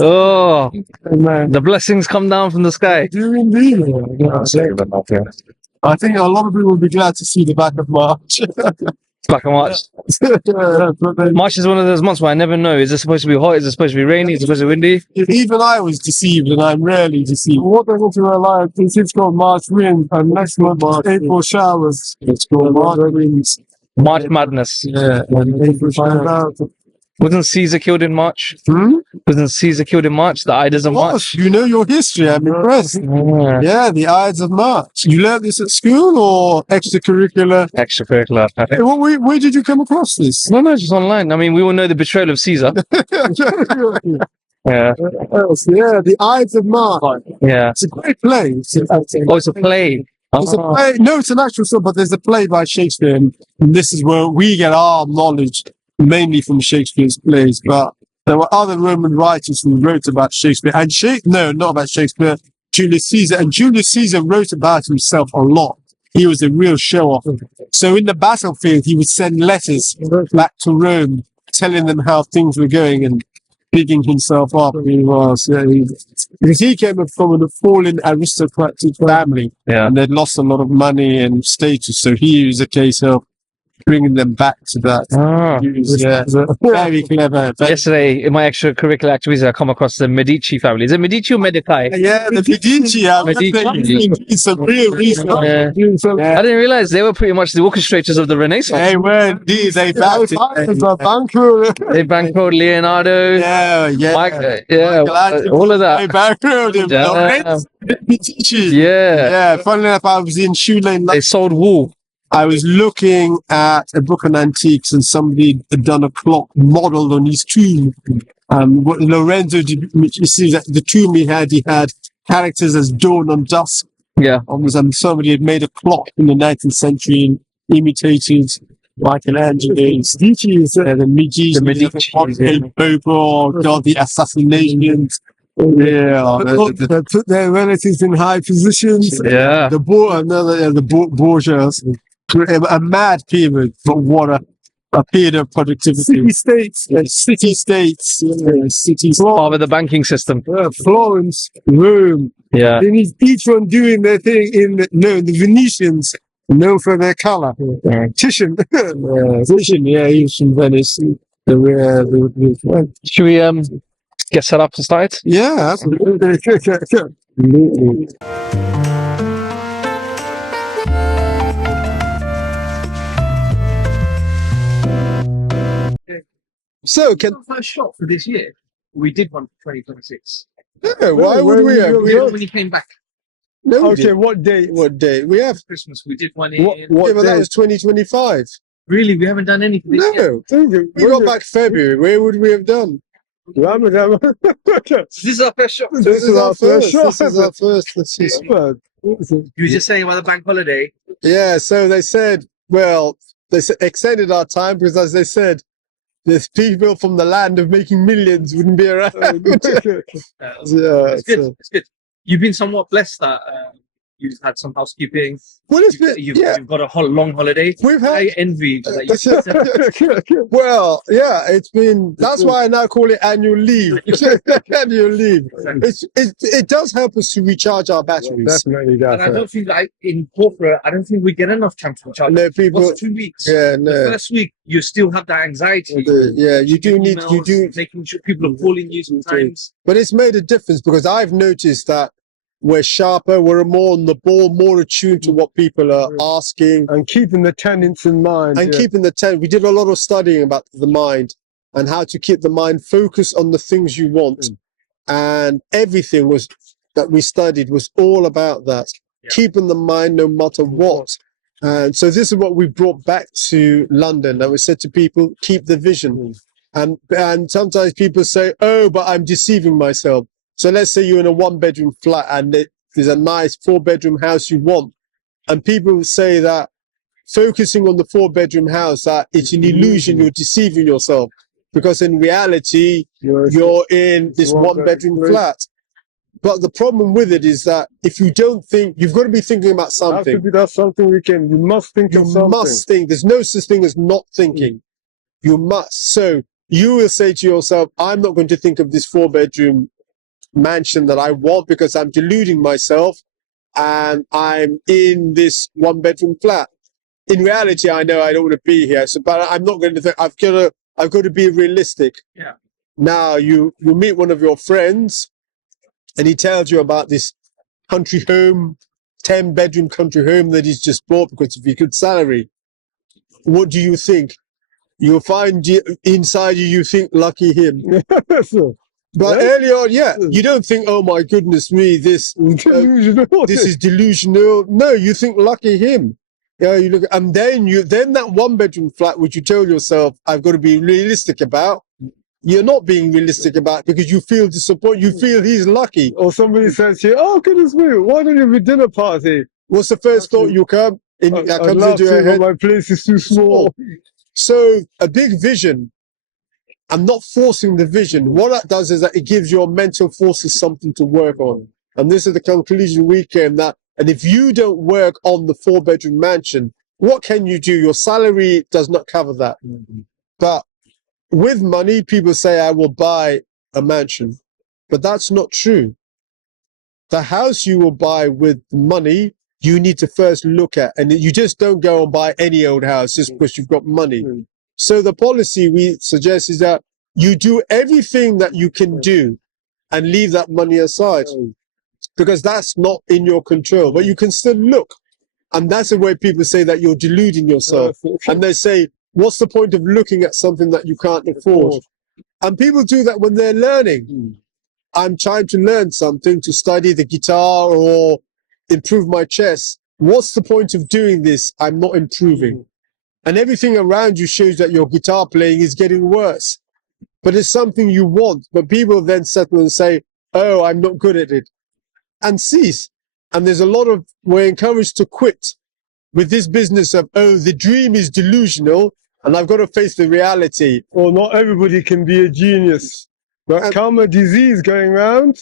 Oh, the blessings come down from the sky. I think a lot of people will be glad to see the back of March. Back in March. March is one of those months where I never know. Is it supposed to be hot? Is it supposed to be rainy? Is it supposed to be windy? Even I was deceived, and I'm rarely deceived. What they want to realize is it's called March wind, and next month April showers. It's called March winds. March madness. Yeah, and April showers. Wasn't Caesar killed in March? Wasn't Caesar killed in March? The Ides of March? You know your history. I'm impressed. Yeah, the Ides of March. You learned this at school or extracurricular? Extracurricular. Hey, where did you come across this? No, just online. I mean, we all know the betrayal of Caesar. Yeah. Yeah, the Ides of March. Yeah. It's a great play. It's a play. It's a play. No, it's an actual song, but there's a play by Shakespeare, and this is where we get our knowledge, mainly from Shakespeare's plays. But there were other Roman writers who wrote about Shakespeare, and not about Shakespeare, Julius Caesar. And Julius Caesar wrote about himself a lot. He was a real show-off. So in the battlefield, he would send letters back to Rome, telling them how things were going and bigging himself up. He was, because he came from a fallen aristocratic family, and they'd lost a lot of money and status. So he was a case of bringing them back to that. Very clever. Yesterday, in my extracurricular activities, I come across the Medici family. Is it Medici or Medici? Yeah, the Medici. It's a real reason. I didn't realize they were pretty much the orchestrators of the Renaissance. They were indeed. They bankrolled Leonardo. All of that. They bankrolled him. Medici. Funnily enough, I was in Shoe Lane. They sold wool. I was looking at a book on antiques, and somebody had done a clock modeled on his tomb. What Lorenzo did, you see that the tomb he had characters as dawn and dusk. Yeah. Somebody had made a clock in the 19th century and imitated Michelangelo's. The Medici. The assassinations. Yeah, they put their relatives in high positions. Yeah. The Borgias. A mad period, but what a period of productivity. City states. Part of the banking system. Florence, Rome. Yeah. They need each one doing their thing the Venetians, known for their color. Titian. He was from Venice. Should we get set up to start? Yeah, absolutely. So, first shot for this year? We did one for 2026. Yeah, why would we have? When you came back. No, okay, what date? We have Christmas. We did one in. What that was 2025. Really, we haven't done anything this year. We got back February. Where would we have done? This is our first shot. This is our first shot. You were just saying about the bank holiday. Yeah, so they said, they extended our time because, as they said, there's people from the land of making millions wouldn't be around. It's good. It's good. You've been somewhat blessed that you've had some housekeeping. Well, you've got a long holiday. I envy that. It's been. That's why I now call it annual leave. Annual leave. It does help us to recharge our batteries. Definitely does. And I don't think that in corporate, I don't think we get enough time to recharge. No, people. What's 2 weeks? Yeah, no. The first week, you still have that anxiety. You do need. Making sure people are calling you sometimes. But it's made a difference because I've noticed that we're sharper, we're more on the ball, more attuned to what people are asking. And keeping the tenants in mind. And keeping the we did a lot of studying about the mind and how to keep the mind focused on the things you want. And everything was that we studied was all about that, keeping the mind no matter what. And so this is what we brought back to London. And we said to people, keep the vision. And sometimes people say, oh, but I'm deceiving myself. So let's say you're in a 1-bedroom flat and there's a nice 4-bedroom house you want. And people say that focusing on the 4-bedroom house, that it's an illusion, you're deceiving yourself. Because in reality, you're in this 1-bedroom flat. But the problem with it is that if you don't think, you've got to be thinking about something. That's something you must think of something. You must think. There's no such thing as not thinking. You must. So you will say to yourself, I'm not going to think of this 4-bedroom mansion that I want because I'm deluding myself and I'm in this 1-bedroom flat. In reality, I know I don't want to be here, so but I'm not going to think. I've got to be realistic. Yeah. Now you meet one of your friends, and he tells you about this country home, 10-bedroom country home that he's just bought because of a good salary. What do you think? You'll find inside you think, lucky him. But early on, you don't think, oh my goodness me, this is delusional. No, you think, lucky him. Yeah, you look, and then that 1-bedroom flat, which you tell yourself, I've got to be realistic about. You're not being realistic about because you feel disappointed. You feel he's lucky. Or somebody says to you, oh goodness me, why don't you have a dinner party? What's the first thought you come in? That comes into your head. My place is too small. So a big vision. I'm not forcing the vision. What that does is that it gives your mental forces something to work on. And this is the conclusion we came that. And if you don't work on the 4-bedroom mansion, what can you do? Your salary does not cover that. But with money, people say, I will buy a mansion. But that's not true. The house you will buy with money, you need to first look at. And you just don't go and buy any old house just because you've got money. So the policy we suggest is that you do everything that you can do and leave that money aside. Because that's not in your control. But you can still look. And that's the way people say that you're deluding yourself. And they say, what's the point of looking at something that you can't afford? And people do that when they're learning. I'm trying to learn something, to study the guitar or improve my chess. What's the point of doing this? I'm not improving. And everything around you shows that your guitar playing is getting worse. But it's something you want. But people then settle and say, oh, I'm not good at it. And cease. And there's a lot of, we're encouraged to quit with this business of, oh, the dream is delusional and I've got to face the reality. Or not everybody can be a genius. But come a disease going around,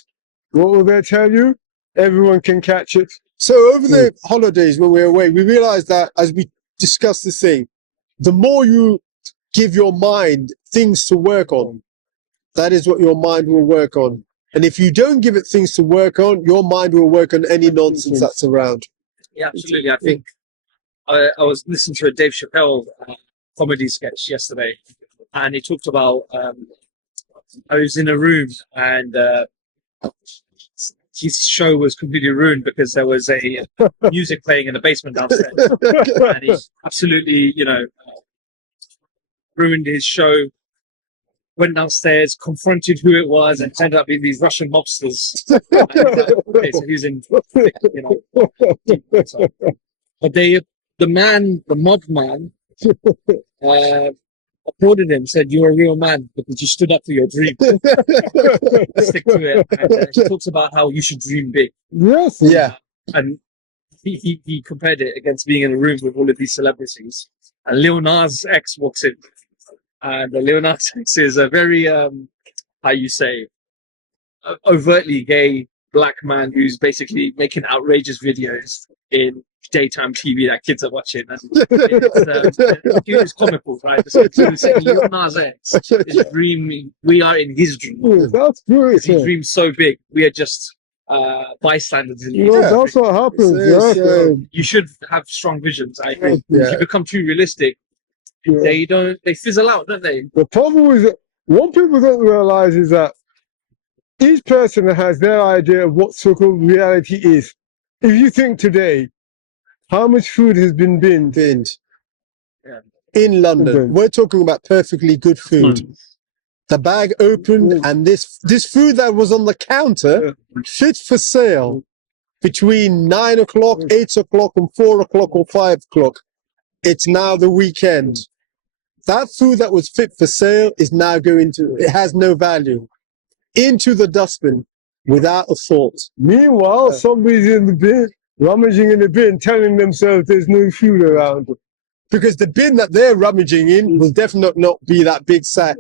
what will they tell you? Everyone can catch it. So over the holidays when we're away, we realized that as we discussed this thing, the more you give your mind things to work on, that is what your mind will work on. And if you don't give it things to work on, your mind will work on any nonsense that's around. Yeah, absolutely. I think I was listening to a Dave Chappelle comedy sketch yesterday, and he talked about I was in a room and his show was completely ruined because there was a music playing in the basement downstairs, and he absolutely, ruined his show. Went downstairs, confronted who it was, and turned up being these Russian mobsters. Okay, so he's in, deep, but the mob man, applauded him, said, "You're a real man because you stood up for your dream." Stick to it. And, he talks about how you should dream big. Yes. Yeah. And he compared it against being in a room with all of these celebrities. And Lil Nas X walks in. And Lil Nas X is a very, overtly gay black man who's basically making outrageous videos in daytime TV that kids are watching. And it's comical, right? So Lil Nas X is dreaming. We are in his dream. That's great. He dreams so big. We are just bystanders. That's what happens. You should have strong visions. I think if you become too realistic, they fizzle out, don't they? The problem is that what people don't realize is that each person has their idea of what so-called reality is. If you think today, how much food has been binned? Binned. Yeah. In London. Binned. We're talking about perfectly good food. The bag opened, and this food that was on the counter, fit for sale between 9 o'clock, 8 o'clock, and 4 o'clock or 5 o'clock. It's now the weekend. That food that was fit for sale is now going to, it has no value, into the dustbin without a thought. Meanwhile, somebody's in the bin, rummaging in the bin, telling themselves there's no food around. Because the bin that they're rummaging in will definitely not be that big sack.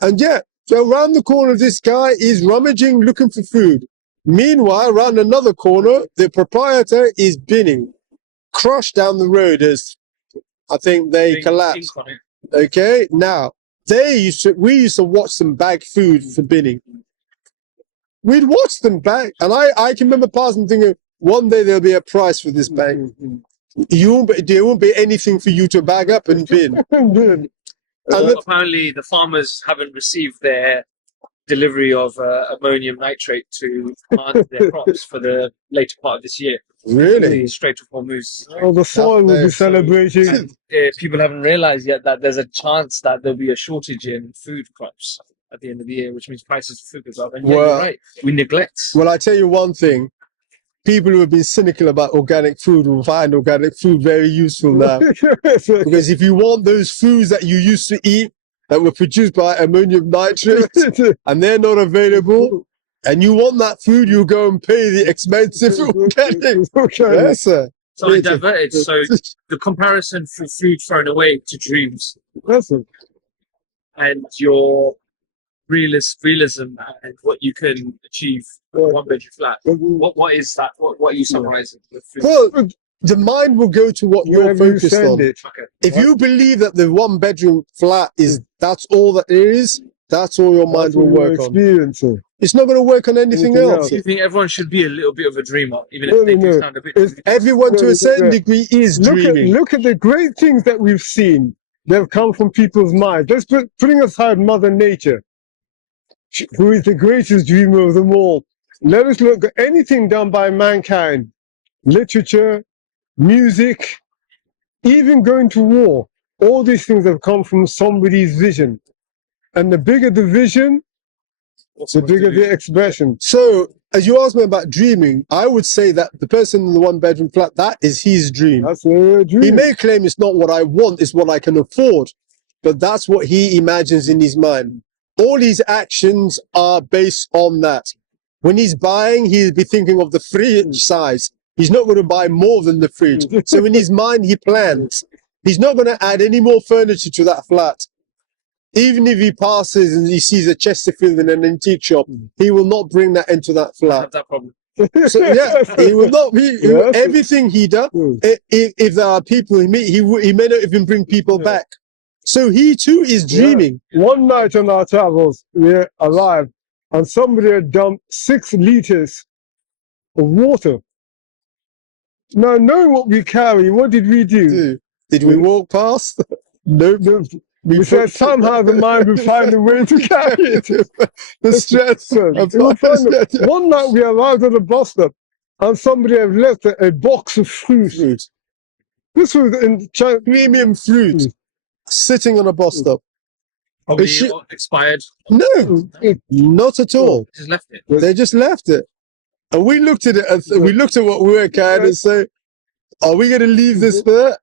And yeah, so around the corner, this guy is rummaging, looking for food. Meanwhile, around another corner, the proprietor is binning. Crushed down the road as I think they collapsed. Okay, now we used to watch them bag food for binning. We'd watch them bag, and I can remember passing thinking, one day there'll be a price for this bag. There won't be anything for you to bag up and bin. Well, apparently, the farmers haven't received their delivery of ammonium nitrate to plant their crops for the later part of this year. Really? The Strait of Hormuz. Oh, the soil will be celebrating. And, people haven't realized yet that there's a chance that there'll be a shortage in food crops at the end of the year, which means prices for food goes up. And yeah, you're right, we neglect. Well, I tell you one thing. People who have been cynical about organic food will find organic food very useful now. Because if you want those foods that you used to eat that were produced by ammonium nitrate and they're not available, and you want that food, you go and pay the expensive organic. Yes, sir. So I diverted. So the comparison for food thrown away to dreams and your realism and what you can achieve in a one-bedroom flat. What is that? What are you summarizing? Well, the mind will go to what you're focused on. it. Okay. If you believe that the one-bedroom flat is that's all that there is, that's all your mind will work on. Experiencing. It's not going to work on anything else. Do you think everyone should be a little bit of a dreamer, even if they do sound a bit? Everyone to a certain degree is dreaming. Look at the great things that we've seen that have come from people's minds. Let's putting aside Mother Nature, who is the greatest dreamer of them all. Let us look at anything done by mankind, literature, music, even going to war. All these things have come from somebody's vision. And the bigger the vision, the bigger the expression. So, as you asked me about dreaming, I would say that the person in the one-bedroom flat, that is his dream. That's a dream. He may claim it's not what I want, it's what I can afford. But that's what he imagines in his mind. All his actions are based on that. When he's buying, he'll be thinking of the fridge size. He's not going to buy more than the fridge. So in his mind, he plans. He's not going to add any more furniture to that flat. Even if he passes and he sees a Chesterfield in an antique shop, he will not bring that into that I flat. have that problem. So yeah, he will not be everything he does. If there are people he meet, he may not even bring people back. So he too is dreaming. One night on our travels, we arrived, and somebody had dumped 6 liters of water. Now, knowing what we carry, what did we do? Did we walk past? No. We said somehow the mind will find a way to carry it. The stress. One night we arrived at a bus stop, and somebody had left a box of fruit. This was in Premium fruit sitting on a bus stop. Probably expired. No, not at all. Just left it. They just left it. And we looked at it, and we looked at what we were carrying and said, are we going to leave this there?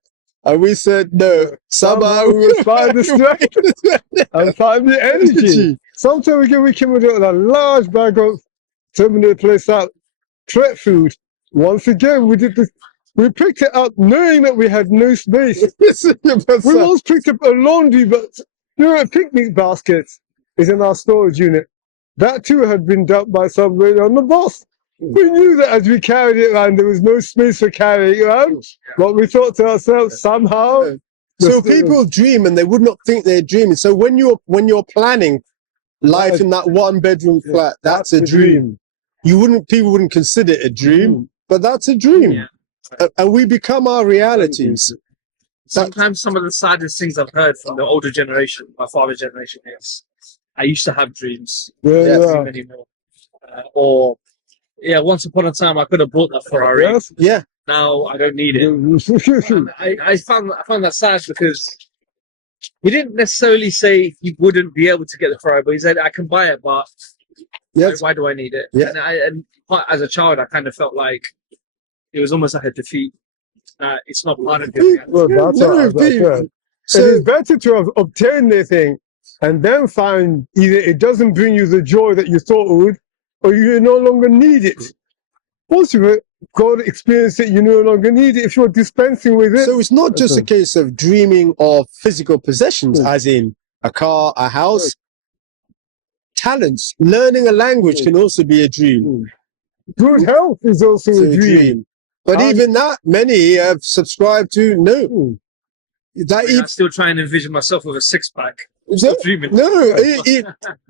And we said, no. Somehow we will find the strength and find the energy. Sometimes we came with a large bag of terminal place out threat food. Once again, we did this. We picked it up knowing that we had no space. We once picked up a laundry, but a picnic basket is in our storage unit. That too had been dumped by somebody on the bus. We knew that as we carried it around, there was no space for carrying it around. But we thought to ourselves, somehow. So people dream and they would not think they're dreaming. So when you're planning life in that one-bedroom flat, that's a dream. People wouldn't consider it a dream, but that's a dream. Yeah. And we become our realities. Sometimes some of the saddest things I've heard from the older generation, my father's generation, is I used to have dreams. I Yeah, don't yeah. dream anymore. Or yeah, once upon a time I could have bought that Ferrari. Yes. Yeah. Now I don't need it. And I found that sad because he didn't necessarily say he wouldn't be able to get the Ferrari, but he said I can buy it, but Yes. why do I need it? Yeah. And as a child, I kind of felt like it was almost like a defeat. It's not part of it. Well, that's No, right, that's people- right. So it is better to have obtained the thing and then find either it doesn't bring you the joy that you thought it would, or you no longer need it. Once you've got to experience it, you no longer need it if you're dispensing with it. So it's not just a case of dreaming of physical possessions, as in a car, a house. Talents, learning a language can also be a dream. Good health is also It's a dream. But And- even that, many have subscribed to no. That I still try and envision myself with a six-pack. No, Dreaming. no,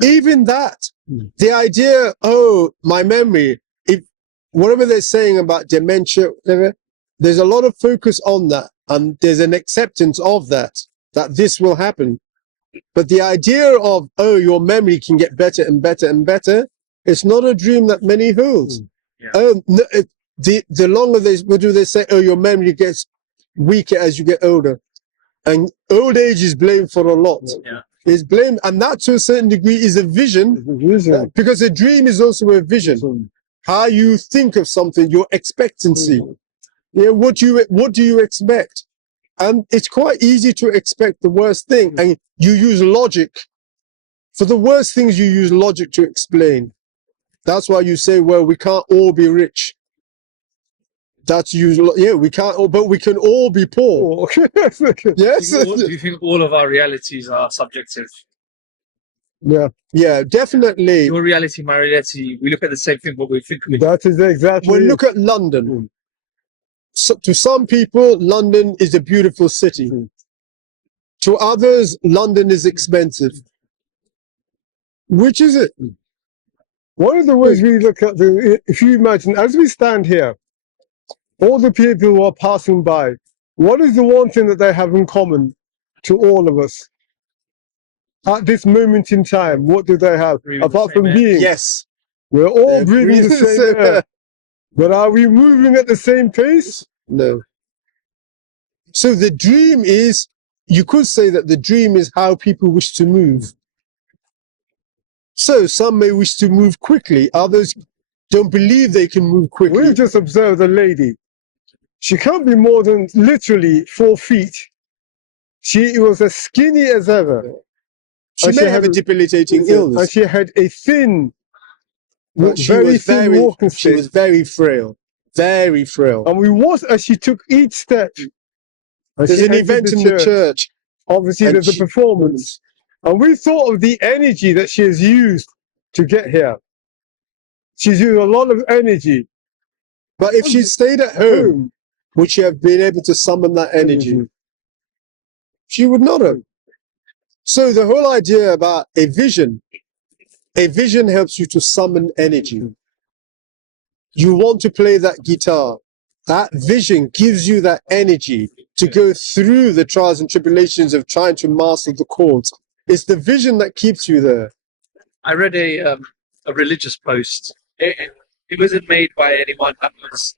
even that. The idea, oh, my memory, if whatever they're saying about dementia, whatever, there's a lot of focus on that, and there's an acceptance of that this will happen. But the idea of, oh, your memory can get better and better and better, it's not a dream that many hold. Yeah. No, the longer what do they say? Oh, your memory gets weaker as you get older. And old age is blamed for a lot. Yeah. It's blamed, and that to a certain degree is a vision, Vision. because a dream is also a vision. How you think of something, your expectancy. Yeah, what do you expect? And it's quite easy to expect the worst thing, and you use logic. For the worst things, you use logic to explain. That's why you say, well, we can't all be rich. That's usually, yeah, we can't, but we can all be poor. Yes. Do you think all of our realities are subjective? Yeah, Yeah, definitely. Your reality, my reality, we look at the same thing, but we think we that is exactly. Well, look at London. So, to some people, London is a beautiful city. To others, London is expensive. Which is it? One of the ways we look at if you imagine, as we stand here, all the people who are passing by, what is the one thing that they have in common to all of us? At this moment in time, what do they have? Breathing the Apart same from air. being, Yes. we're all They're breathing the breathing the same same air. air. But are we moving at the same pace? No. So the dream is, you could say that the dream is how people wish to move. So some may wish to move quickly, others don't believe they can move quickly. We've just observed a lady. She can't be more than literally 4 feet. She was as skinny as ever. She and may she have had a debilitating And illness, she had a thin, but she very was thin walking she stick. was very frail. Very frail. And we watched as she took each step. And There's she an entered event in the church. Obviously, and there's a she- performance. And we thought of the energy that she has used to get here. She's used a lot of energy. But if she'd stayed at home, would she have been able to summon that energy? She would not have. So the whole idea about a vision helps you to summon energy. You want to play that guitar. That vision gives you that energy to go through the trials and tribulations of trying to master the chords. It's the vision that keeps you there. I read a religious post. It wasn't made by anyone that was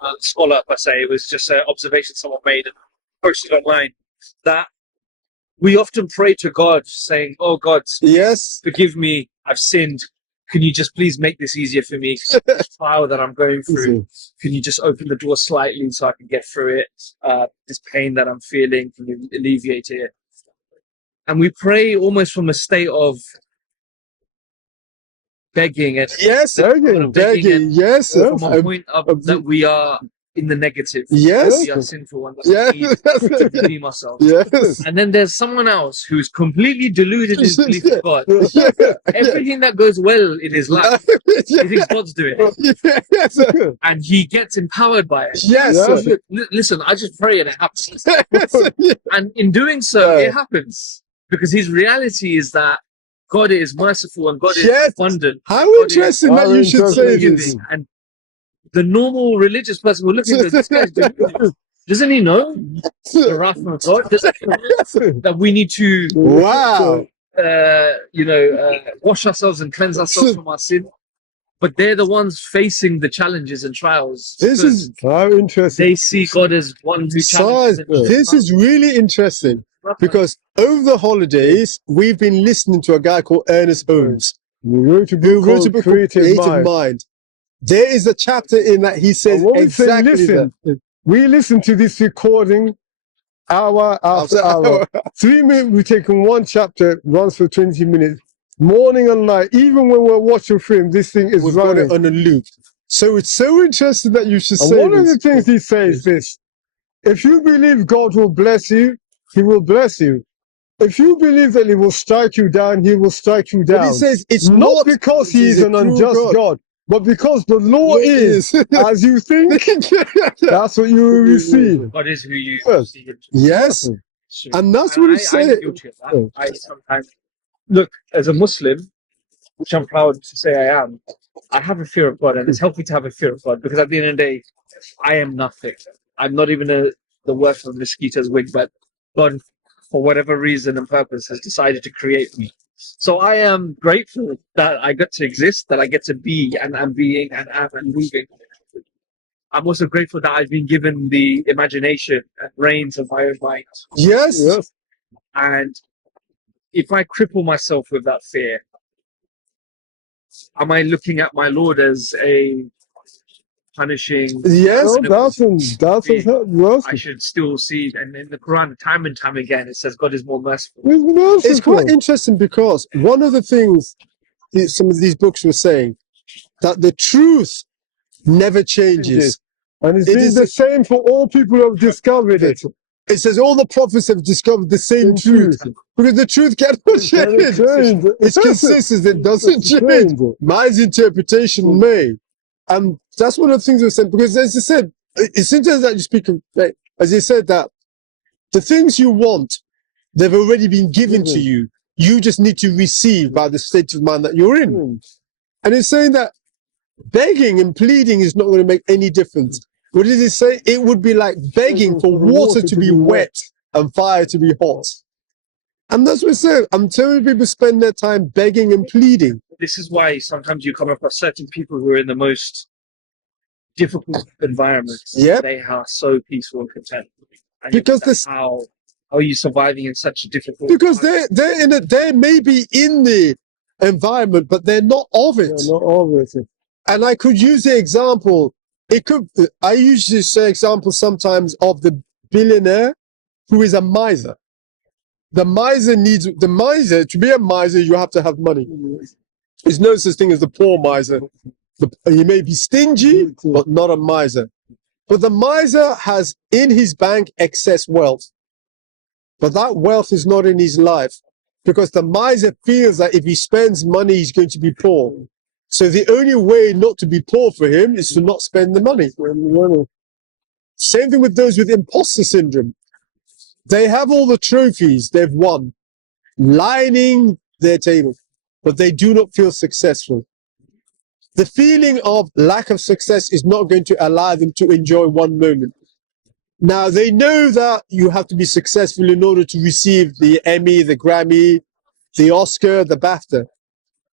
a scholar per se. It was just an observation someone made and posted online. That we often pray to God, saying, "Oh God, Yes. forgive me. I've sinned. Can you just please make this easier for me? This trial that I'm going through. Can you just open the door slightly so I can get through it? This pain that I'm feeling, can you alleviate it?" And we pray almost from a state of begging and Yes. Begging, Begging. Yes. from a point of that we are in the negative. Yes. We are sinful and Yes. that we need to redeem ourselves. Yes. And then there's someone else who's completely deluded in his belief in God. Yeah. Everything that goes well in his life, he thinks God's doing it. Yes. And he gets empowered by it. Yes. Yeah. Listen, I just pray and it happens. Yes. And in doing so, Yeah. it happens. Because his reality is that God is merciful and God is Yes. abundant. How God is interesting that How you should say interesting. this. giving. And the normal religious person will look at this guy's deluded. Doesn't he know the wrath of God? That we need to Wow. wash ourselves and cleanse ourselves from our sin. But they're the ones facing the challenges and trials. This is how interesting. They see God as one who challenges them. This is really interesting because over the holidays, we've been listening to a guy called Ernest Holmes, who wrote a book called Creative Mind. There is a chapter in that he says exactly that. We listen to this recording hour after hour. 3 minutes, we take in one chapter, runs for 20 minutes. Morning and night, even when we're watching film, this thing is running on a loop. So it's so interesting that you should say one of the things he says is this: if you believe God will bless you, he will bless you. If you believe that he will strike you down, he will strike you down. But he says it's not because he is an unjust God, but because the law is as you think, that's what you will receive. God is who you see. Yes. And that's what he's saying. I sometimes look, as a Muslim, which I'm proud to say I am, I have a fear of God, and it's healthy to have a fear of God because at the end of the day, I am nothing. I'm not even the worth of a mosquito's wing, but God, for whatever reason and purpose, has decided to create me. So I am grateful that I get to exist, that I get to be, and I'm being, and am, and moving. I'm also grateful that I've been given the imagination and brains of my own mind. Yes. And if I cripple myself with that fear, am I looking at my Lord as a punishing? Yes, I should still see, and in the Quran, time and time again, it says God is more merciful. It's quite interesting because one of the things some of these books were saying, that the truth never changes. And it is the same for all people who have discovered it. It says all the prophets have discovered the same truth. Because the truth cannot change. It's consistent, it doesn't change. Man's interpretation may. And that's one of the things we said, because as I said, it's interesting that you speak of, as you said, that the things you want, they've already been given to you. You just need to receive by the state of mind that you're in. And it's saying that begging and pleading is not going to make any difference. What did it say? It would be like begging for water to be wet and fire to be hot. And that's what it said. I'm telling people spend their time begging and pleading. This is why sometimes you come across certain people who are in the most difficult environments. Yep. They are so peaceful and content. And because this, how are you surviving in such a difficult? Because they may be in the environment, but they're not of it. They're not of it. And I could use the example. I usually say examples sometimes of the billionaire who is a miser. The miser, to be a miser, you have to have money. There's no such thing as the poor miser. He may be stingy, but not a miser. But the miser has in his bank excess wealth. But that wealth is not in his life because the miser feels that if he spends money, he's going to be poor. So the only way not to be poor for him is to not spend the money. Same thing with those with imposter syndrome. They have all the trophies they've won lining their table, but they do not feel successful. The feeling of lack of success is not going to allow them to enjoy one moment. Now, they know that you have to be successful in order to receive the Emmy, the Grammy, the Oscar, the BAFTA.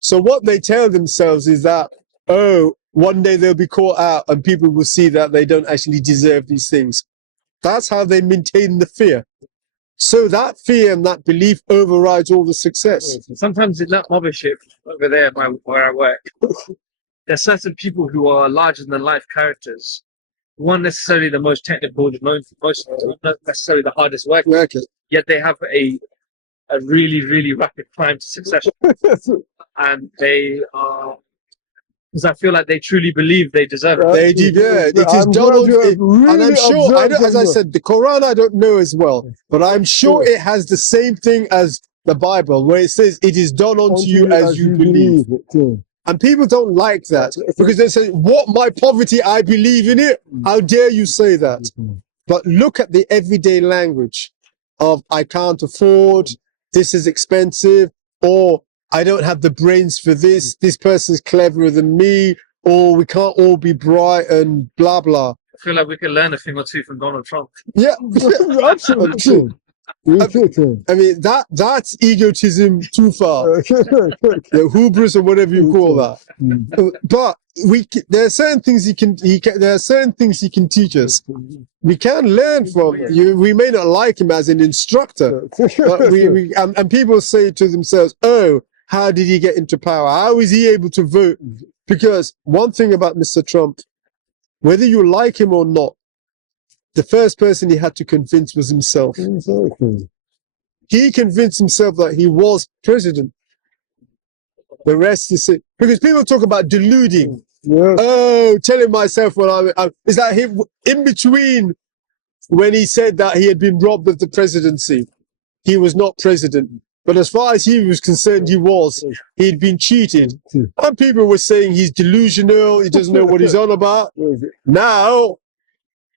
So what they tell themselves is that, oh, one day they'll be caught out and people will see that they don't actually deserve these things. That's how they maintain the fear. So that fear and that belief overrides all the success. Sometimes in that mothership over there where I work, there's certain people who are larger than life characters, who aren't necessarily the most technical, not necessarily the hardest worker, yet they have a really, really rapid climb to succession. And they are, because I feel like they truly believe they deserve it. They do, yeah. It is done on, and I'm sure, as I said, the Quran I don't know as well, but I'm sure it has the same thing as the Bible, where it says it is done unto you as you believe. And people don't like that because they say, what, my poverty, I believe in it? How dare you say that? But look at the everyday language of I can't afford, this is expensive, or I don't have the brains for this person's cleverer than me, or we can't all be bright and blah, blah. I feel like we can learn a thing or two from Donald Trump. Yeah, absolutely. I mean, that's egotism too far. The hubris or whatever you call that. But there are certain things there are certain things he can teach us. We can learn from you. We may not like him as an instructor, but and people say to themselves, "Oh, how did he get into power? How is he able to vote?" Because one thing about Mr. Trump, whether you like him or not, the first person he had to convince was himself. He convinced himself that he was president. The rest is it. Because people talk about deluding. Yes. Oh, telling myself when I'm is that him in between when he said that he had been robbed of the presidency. He was not president. But as far as he was concerned, he was. He'd been cheated. And people were saying he's delusional, he doesn't know what he's on about. Now,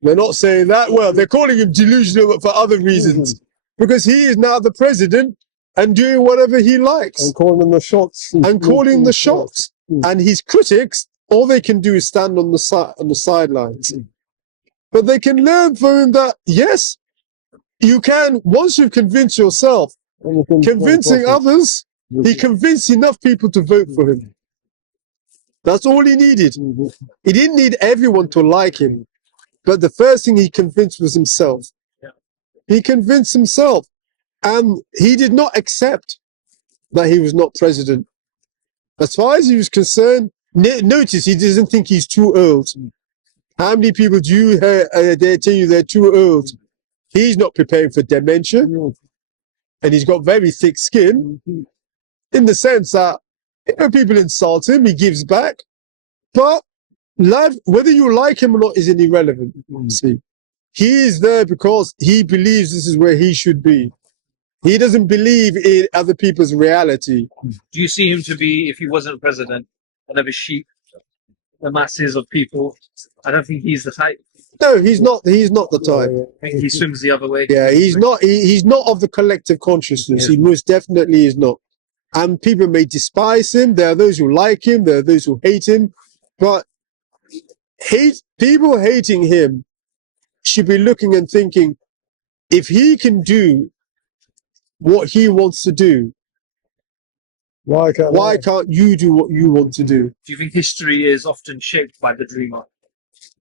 they're not saying that. Well, they're calling him delusional for other reasons. Because he is now the president and doing whatever he likes. And calling the shots. And calling the shots. And his critics, all they can do is stand on the sidelines. But they can learn from him that, yes, you can, once you've convinced yourself, convincing others, he convinced enough people to vote for him. That's all he needed. He didn't need everyone to like him. But the first thing he convinced was himself. He convinced himself. And he did not accept that he was not president. As far as he was concerned, notice he doesn't think he's too old. How many people do you hear they tell you they're too old? He's not preparing for dementia. And he's got very thick skin in the sense that people insult him, he gives back. But life, whether you like him or not, isn't irrelevant. See, he is there because he believes this is where he should be. He doesn't believe in other people's reality. Do you see him to be, if he wasn't president, one of his sheep, the masses of people? I don't think he's the type. No, he's not. He's not the type. I think he swims the other way. Yeah, he's not. He's not of the collective consciousness. He most definitely is not. And people may despise him. There are those who like him. There are those who hate him. But people hating him should be looking and thinking, if he can do what he wants to do, why can't you do what you want to do? Do you think history is often shaped by the dreamer?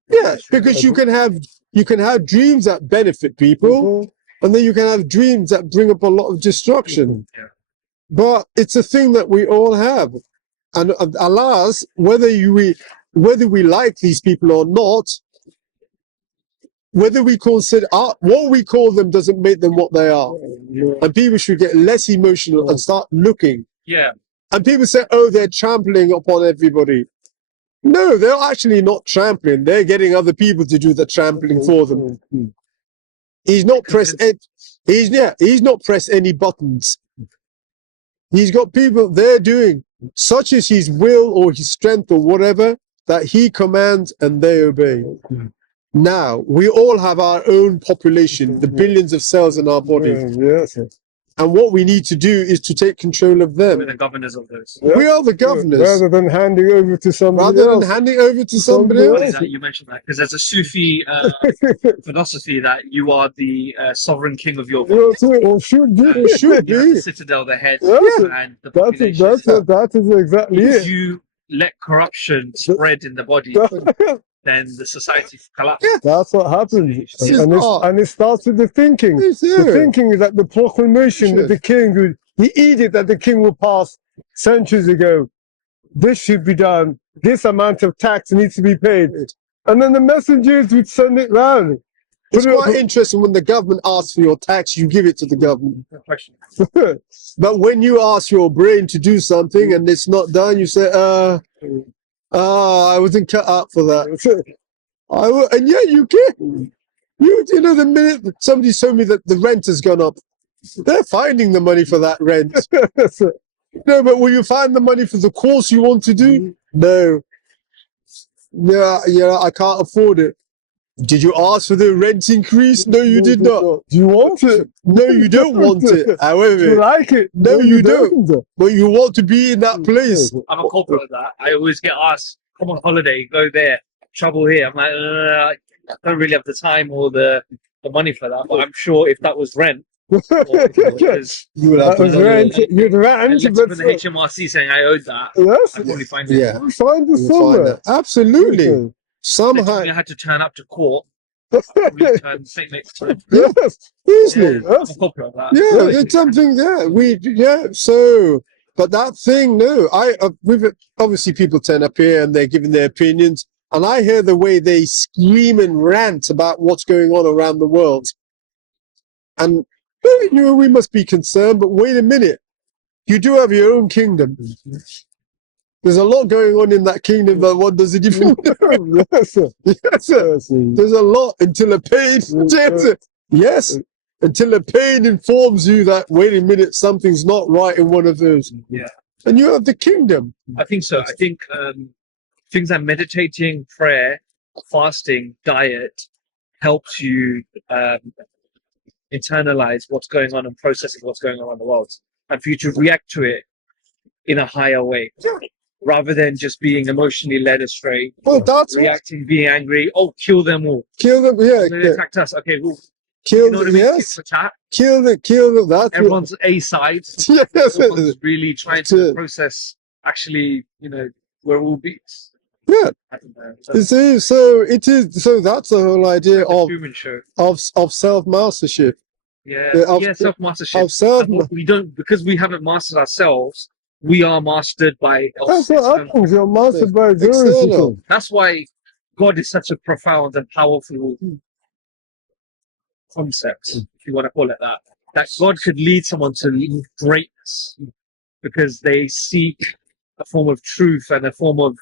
Yeah, because you can have dreams that benefit people, and then you can have dreams that bring up a lot of destruction. Yeah. But it's a thing that we all have, and alas, whether we like these people or not, whether we consider what we call them doesn't make them what they are. And people should get less emotional and start looking. Yeah. And people say, "Oh, they're trampling upon everybody." No, they're actually not trampling. They're getting other people to do the trampling for them. He's not pressed. He's not pressed any buttons. He's got people there doing such as his will or his strength or whatever that he commands and they obey. Now we all have our own population, the billions of cells in our body. Yes. And what we need to do is to take control of them. We're the governors of those. We are the governors. Rather than handing over to somebody Rather else. than handing over to somebody Funny else. that you mentioned that, because there's a Sufi philosophy that you are the sovereign king of your body. Or should be. It should You have be. the citadel, the head, Yes. and the population. That is exactly If it. you let corruption spread in the body, then the society collapses. That's what happens. This is art. And it starts with the thinking. It's The there. thinking is that the proclamation that Sure. the king, the edict that the king will pass centuries ago, this should be done, this amount of tax needs to be paid. And then the messengers would send it round. It's quite interesting when the government asks for your tax, you give it to the government. No question. But when you ask your brain to do something and it's not done, you say, I wasn't cut out for that. And yeah, you can. You know, the minute that somebody told me that the rent has gone up, they're finding the money for that rent. No, but will you find the money for the course you want to do? No. Yeah, I can't afford it. Did you ask for the rent increase? No, you did not. Do you want it? No, you don't want it. Do you However, like it? No, you don't. but you want to be in that place. I'm a culprit of that. I always get asked, come on holiday, go there, trouble here. I'm like, I don't really have the time or the money for that. But I'm sure if that was rent, Because You will have That was to. rent. You'd a rent, letter but from the HMRC saying I owed that, yes, I'd probably find it. Yeah. you find it You'll find somewhere. that. Absolutely. Okay. They Somehow. told me I had to turn up to court. Probably turn same next time. Yes, Easily. Yeah, I'm a copy of that. Yeah, Right. it's something. Yeah. So, but that thing, no. We've obviously people turn up here and they're giving their opinions, and I hear the way they scream and rant about what's going on around the world, and we must be concerned. But wait a minute, you do have your own kingdom. There's a lot going on in that kingdom that one doesn't even know. yes, sir. Yes, sir. Yes, sir. There's a lot until a pain. Yes, until a pain informs you that wait a minute, something's not right in one of those. Yeah. And you have the kingdom. I think so. I think things like meditating, prayer, fasting, diet helps you internalize what's going on and processing what's going on in the world, and for you to react to it in a higher way, rather than just being emotionally led astray, Well, that's what reacting, being angry. Oh, kill them all. kill them. Yeah, They attacked us. Okay, well, kill you know what I them. mean? Yes, Tit for tat. kill them. That's what, Everyone's A side. yes. Everyone's really trying to To- process. Actually, we're all beats. Yeah. I don't know. You see, so it is. So that's the whole idea Like a of human show. self mastership. Yeah, Yeah, of- self mastership. Of self. We don't, because we haven't mastered ourselves. We are mastered by. That's what happens. You're mastered by External. people. That's why God is such a profound and powerful concept, if you want to call it that. That God could lead someone to greatness because they seek a form of truth and a form of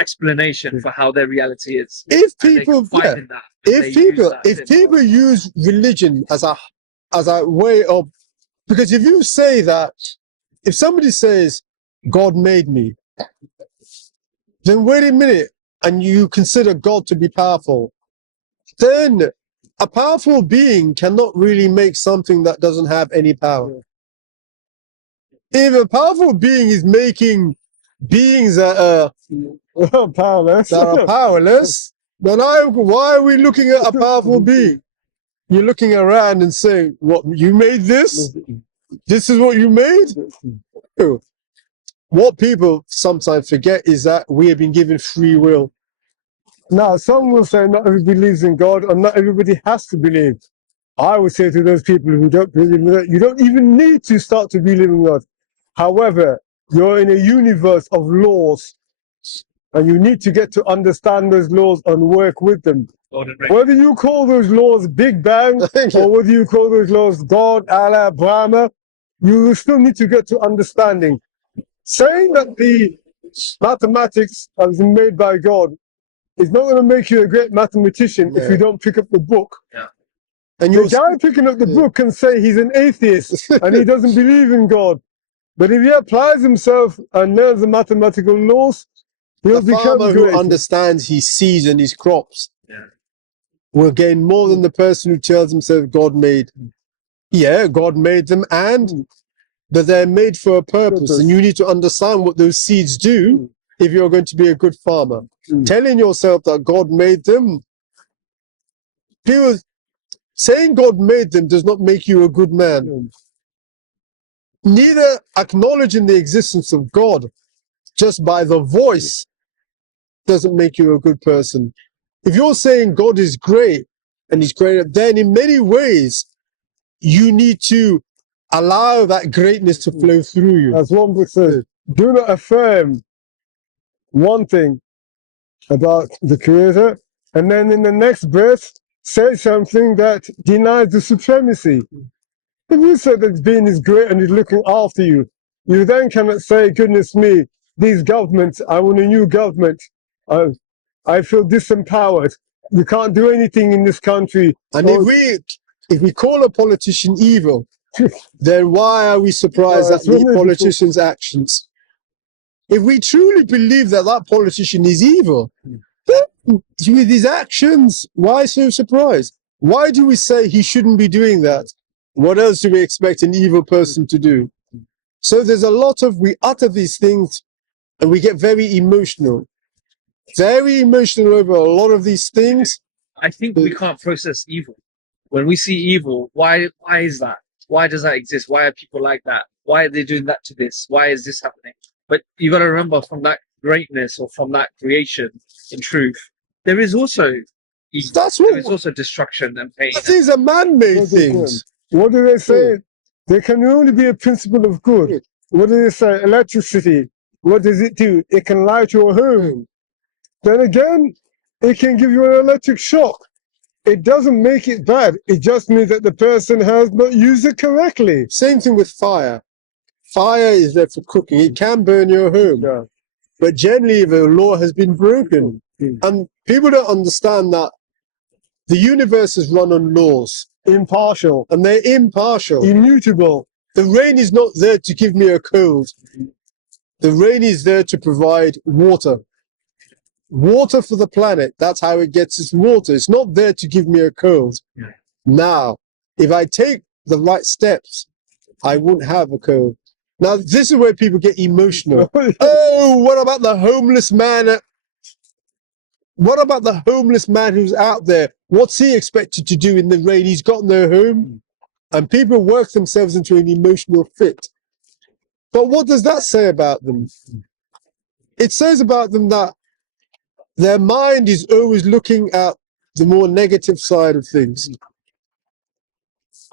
explanation for how their reality is. If And they people, can find yeah, in that. And they if use people, that if in- people use religion as a way of, because if you say that, if somebody says God made me, then wait a minute, and you consider God to be powerful, then a powerful being cannot really make something that doesn't have any power. If a powerful being is making beings that are Powerless. powerless, then why are we looking at a powerful being? You're looking around and saying, "What, you made this? This is what you made?" No. What people sometimes forget is that we have been given free will. Now, some will say not everybody believes in God, and not everybody has to believe. I would say to those people who don't believe in God, you don't even need to start to believe in God. However, you're in a universe of laws, and you need to get to understand those laws and work with them. God and Whether you call those laws Big Bang, Thank or you. whether you call those laws God, Allah, Brahma, you still need to get to understanding. Saying that the mathematics has been made by God is not going to make you a great mathematician if you No. don't pick up the book. And The you're guy picking up the Yeah. book can say he's an atheist and he doesn't believe in God. But if he applies himself and learns the mathematical laws, he'll the become farmer who great. understands his seeds and his crops Yeah. will gain more than the person who tells himself God made. Yeah, God made them, but they're made for a purpose, and you need to understand what those seeds do if you're going to be a good farmer. Telling yourself that God made them, people saying God made them does not make you a good man. Neither acknowledging the existence of God just by the voice doesn't make you a good person. If you're saying God is great and he's greater, then in many ways you need to allow that greatness to flow through you. As one book says, do not affirm one thing about the Creator, and then in the next breath, say something that denies the supremacy. If you say that being is great and is looking after you, you then cannot say, goodness me, these governments, I want a new government. I feel disempowered. You can't do anything in this country. And if we call a politician evil, then why are we surprised at the politician's actions? If we truly believe that that politician is evil, then with his actions, why so surprised? Why do we say he shouldn't be doing that? What else do we expect an evil person to do? So there's a lot of, we utter these things and we get very emotional over a lot of these things. I think we can't process evil. when we see evil, why is that? Why does that exist? Why are people like that? Why are they doing that to this? Why is this happening? But you got to remember, from that greatness or from that creation, in truth, there is also evil. That's There is what. also destruction and pain. These are man-made What they things. What do they say? There can only be a principle of good. What do they say? Electricity. What does it do? It can light your home. Then again, it can give you an electric shock. It doesn't make it bad. It just means that the person has not used it correctly. Same thing with fire. Fire is there for cooking. It can burn your home. Yeah. But generally, the law has been broken. And people don't understand that the universe is run on laws. Impartial. And they're impartial. Immutable. The rain is not there to give me a cold. The rain is there to provide water. Water for the planet. That's how it gets its water. It's not there to give me a cold. Yeah. Now, if I take the right steps, I won't have a cold. Now, this is where people get emotional. Oh, what about the homeless man? What about the homeless man who's out there? What's he expected to do in the rain? He's got no home. And people work themselves into an emotional fit. But what does that say about them? It says about them that their mind is always looking at the more negative side of things.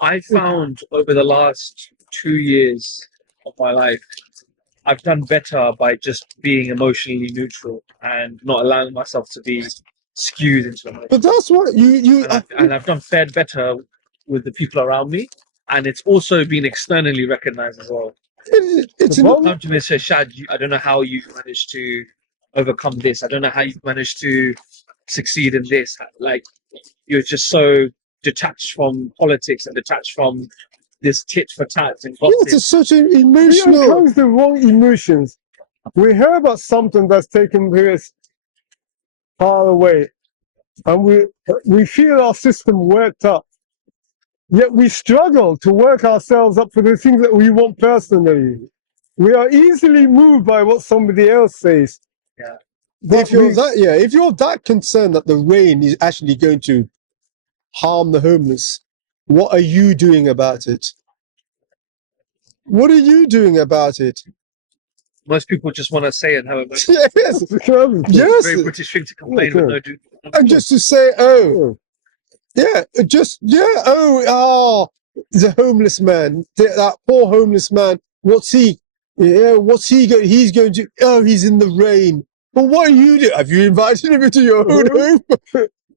I found over the last 2 years of my life, I've done better by just being emotionally neutral and not allowing myself to be skewed into emotion. But that's what And I've done fared better with the people around me, and it's also been externally recognized as well. it's The Come to me and say, Shad, I don't know how you managed to overcome this. I don't know how you managed to succeed in this. Like, you're just so detached from politics and detached from this tit for tat and gossip. it's such an We emotional. encourage the wrong emotions. We hear about something that's taken place far away, and we feel our system worked up. Yet we struggle to work ourselves up for the things that we want personally. We are easily moved by what somebody else says. Yeah. But If you're that concerned that the rain is actually going to harm the homeless, what are you doing about it? What are you doing about it? Most people just want to say and have a very Yes, yes. British thing to complain, but no, do. And just to say, oh, yeah, the homeless man, that poor homeless man, what's he going, he's going to, he's in the rain. But what are you doing? Have you invited him into your own home?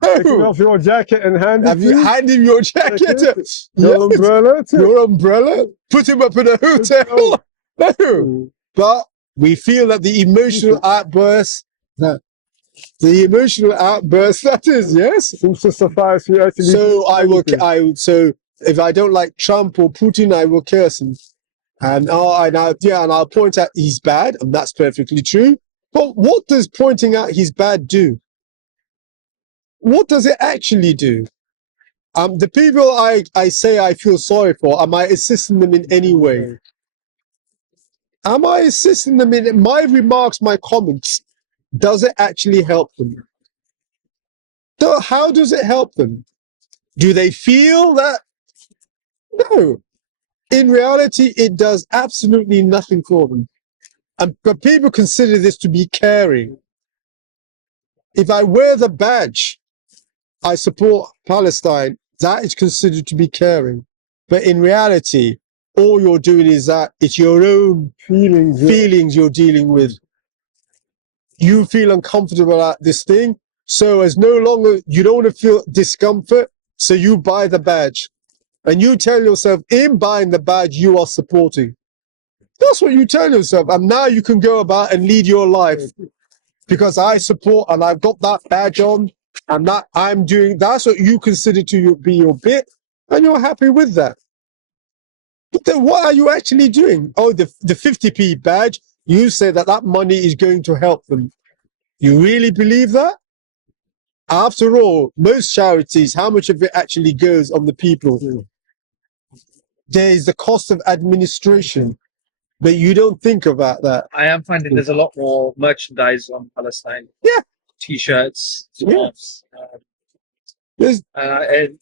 taking No. off your jacket and handing Have you handed him your jacket? your Yes. umbrella too? Your umbrella? Put him up in a hotel? No. But we feel that the emotional outburst, that is, yes. Seems to suffice for you actually. So anything. so if I don't like Trump or Putin, I will curse him. And I'll point out he's bad, and that's perfectly true. But what does pointing out he's bad do? What does it actually do? The people I say I feel sorry for, am I assisting them in any way? Am I assisting them in my remarks, my comments? Does it actually help them? So how does it help them? Do they feel that? No. In reality, it does absolutely nothing for them. But people consider this to be caring. If I wear the badge, I support Palestine, that is considered to be caring. But in reality, all you're doing is that it's your own feelings you're dealing with. You feel uncomfortable at this thing, so as no longer, you don't want to feel discomfort, so you buy the badge. And you tell yourself, in buying the badge, you are supporting. That's what you tell yourself. And now you can go about and lead your life. Because I support and I've got that badge on, and that I'm doing, that's what you consider to be your bit, and you're happy with that. But then what are you actually doing? Oh, the 50p badge, you say that money is going to help them. You really believe that? After all, most charities, how much of it actually goes on the people? There is the cost of administration, but you don't think about that. I am finding there's a lot more merchandise on Palestine. Yeah. T-shirts, Yeah. scarves. There's- And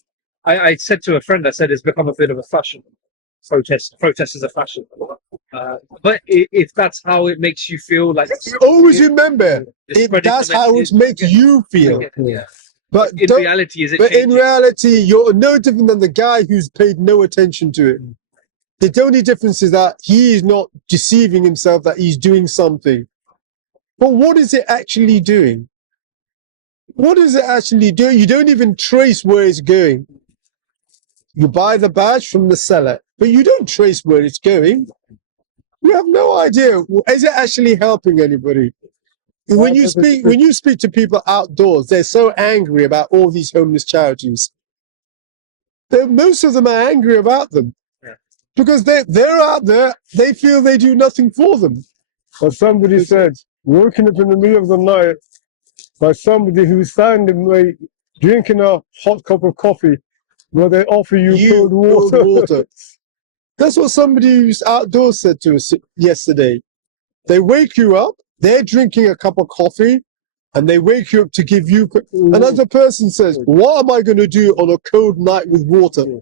I said to a friend, I said it's become a bit of a fashion. Protest is a fashion. But if that's how it makes you feel, like Always remember, it's spreading that's the how message, it makes you feel. yeah. But In don't, reality, is it but in changing? reality, you're no different than the guy who's paid no attention to it. The only difference is that he is not deceiving himself that he's doing something. But what is it actually doing? What is it actually doing? You don't even trace where it's going. You buy the badge from the seller, but you don't trace where it's going. You have no idea. Is it actually helping anybody? When you speak to people outdoors, they're so angry about all these homeless charities. Most of them are angry about them because they're out there. They feel they do nothing for them. As somebody said, woken up in the middle of the night by somebody who's standing there drinking a hot cup of coffee where they offer you cold water. That's what somebody who's outdoors said to us yesterday. They wake you up, they're drinking a cup of coffee, and they wake you up to give you. Another person says, what am I going to do on a cold night with water?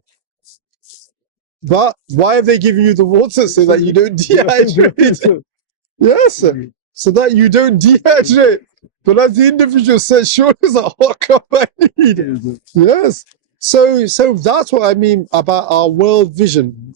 But why are they giving you the water? So that you don't dehydrate. Yes, so that you don't dehydrate. But as the individual says, sure is a hot cup I need. Yes. So that's what I mean about our world vision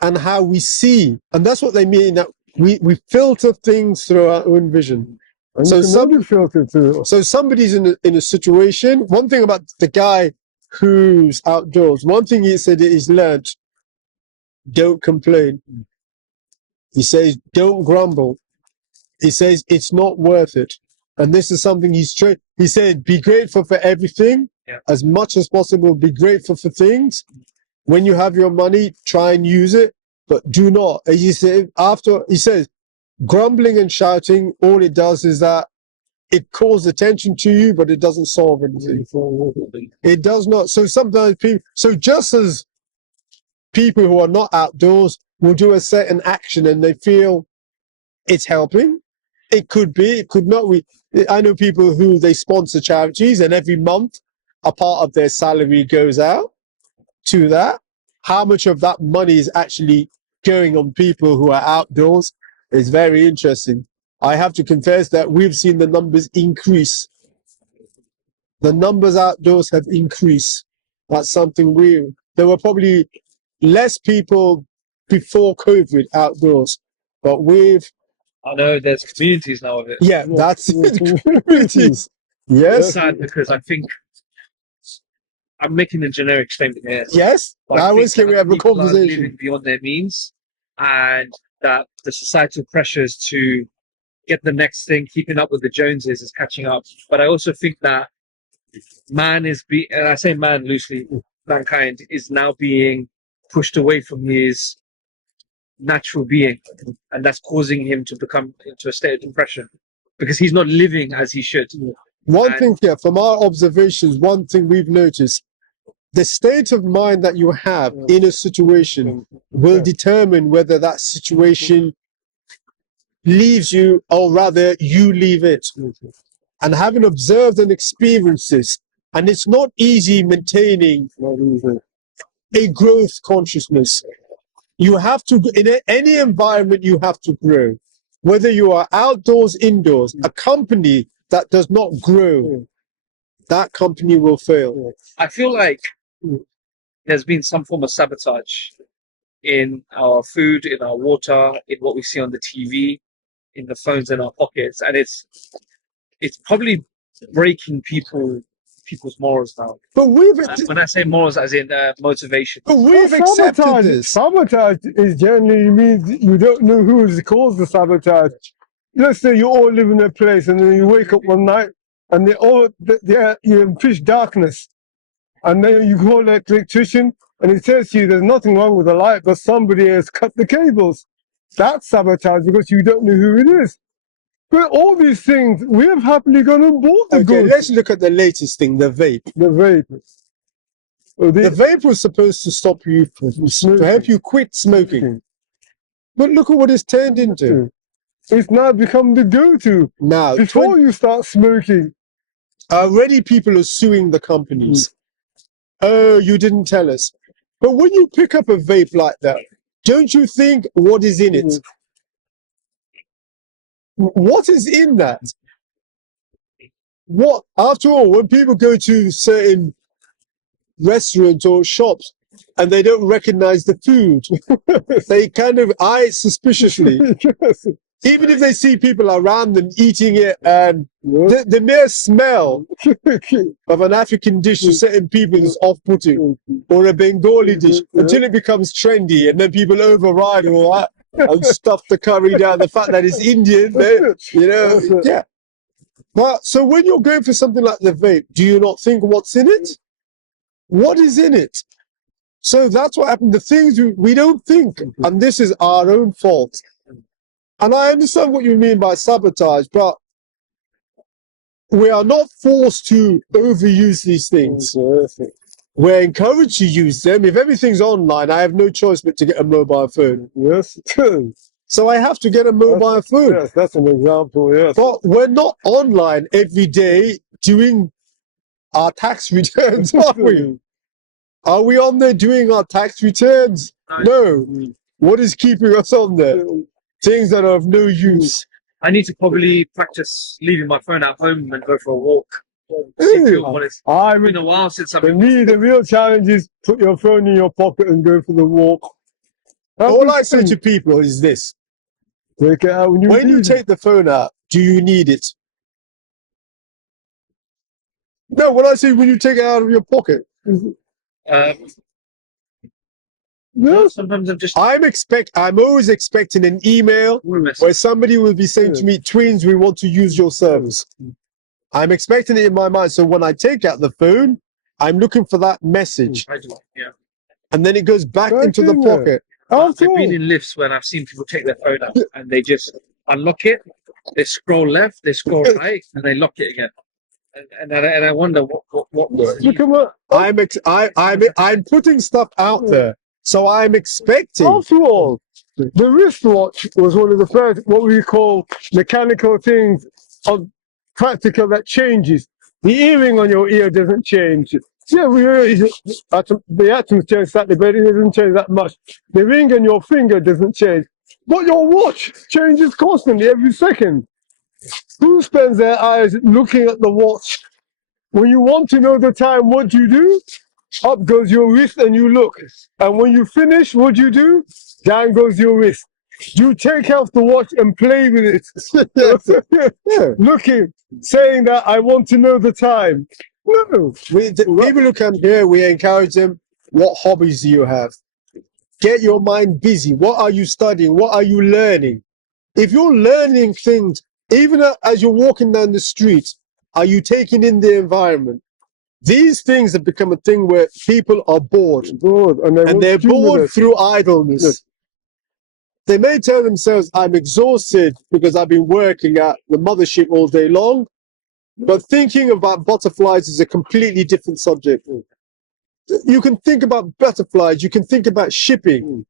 and how we see. And that's what they mean, that we filter things through our own vision. And So so somebody's in a situation. One thing about the guy who's outdoors, one thing he said he's learned, don't complain. He says, don't grumble. He says, it's not worth it. And this is something he said, be grateful for everything, as much as possible. Be grateful for things. When you have your money, try and use it, but do not. As he said, he says, grumbling and shouting, all it does is that it calls attention to you, but it doesn't solve anything. It does not. So sometimes just as people who are not outdoors will do a certain action and they feel it's helping, it could be, it could not. I know people who they sponsor charities, and every month a part of their salary goes out to that. How much of that money is actually going on people who are outdoors is very interesting. I have to confess that we've seen the numbers increase. The numbers outdoors have increased. That's something real. There were probably less people before COVID outdoors, but I know there's communities now of it. yeah, that's communities. Yes. It's sad because I think I'm making a generic statement here. Yes. But I think always can we have a people are conversation. living beyond their means, and that the societal pressures to get the next thing, keeping up with the Joneses, is catching up. But I also think that man and I say man loosely, mankind is now being pushed away from his natural being, and that's causing him to become into a state of depression because he's not living as he should. One thing here, from our observations, one thing we've noticed, the state of mind that you have in a situation will determine whether that situation leaves you, or rather you leave it. And having observed and experienced this, and it's not easy maintaining a growth consciousness. You have to, in any environment, you have to grow. Whether you are outdoors, indoors, a company that does not grow, that company will fail. I feel like there's been some form of sabotage in our food, in our water, in what we see on the TV, in the phones in our pockets, and it's probably breaking people's morals now. But when I say morals, as in motivation. But we've accepted this. Sabotage is generally means you don't know who's caused the sabotage. Let's say you all live in a place and then you wake up one night and you're in pitch darkness, and then you call the electrician and he says to you there's nothing wrong with the light, but somebody has cut the cables. That's sabotage because you don't know who it is. But all these things, we have happily gone and bought the goods. Let's look at the latest thing, the vape. The vape. The vape was supposed to stop you, to help you quit smoking. But look at what it's turned into. It's now become the go-to. Now, before you start smoking. Already people are suing the companies. oh, you didn't tell us. But when you pick up a vape like that, don't you think what is in it? What is in that? What, after all, when people go to certain restaurants or shops and they don't recognize the food, they kind of eye it suspiciously. Even if they see people around them eating it, and the mere smell of an African dish to certain people is off-putting, or a Bengali dish, until it becomes trendy, and then people override all that and stuff the curry down the fact that it's Indian, you know, yeah. But so when you're going for something like the vape, do you not think what's in it? What is in it? So that's what happened. The things we don't think, and this is our own fault. And I understand what you mean by sabotage, but we are not forced to overuse these things. We're encouraged to use them. If everything's online, I have no choice but to get a mobile phone. Yes. So I have to get a mobile phone. Yes, that's an example, yes. But we're not online every day doing our tax returns, are we? Are we on there doing our tax returns? No. What is keeping us on there? Things that are of no use. I need to probably practice leaving my phone at home and go for a walk. It's been a while since I've For been. me, the real challenge is put your phone in your pocket and go for the walk. All I say to people is this. Take it out when you When you need take the phone out, do you need it? No, when I say when you take it out of your pocket. Yes. Sometimes I'm just. I'm always expecting an email where somebody will be saying to me, Twins, we want to use your service. I'm expecting it in my mind. So when I take out the phone, I'm looking for that message. I do, yeah. And then it goes back into the in there. pocket. I've been in lifts when I've seen people take their phone out and they just unlock it, they scroll left, they scroll right, and they lock it again. And I wonder what Look at what I'm putting stuff out there. So I'm expecting. after all, the wristwatch was one of the first what we call mechanical things of practical that changes. The earring on your ear doesn't change. Yeah, the atoms change slightly, but it doesn't change that much. The ring on your finger doesn't change. But your watch changes constantly every second. Who spends their eyes looking at the watch? When you want to know the time, what do? Up goes your wrist and you look. And when you finish, what do? Down goes your wrist. You take off the watch and play with it. Looking, saying that I want to know the time. No. People who come here, we encourage them. What hobbies do you have? Get your mind busy. What are you studying? What are you learning? If you're learning things, even as you're walking down the street, are you taking in the environment? These things have become a thing where people are bored. And they're bored through idleness. Yes. They may tell themselves, I'm exhausted because I've been working at the mothership all day long. But thinking about butterflies is a completely different subject. You can think about butterflies. You can think about shipping.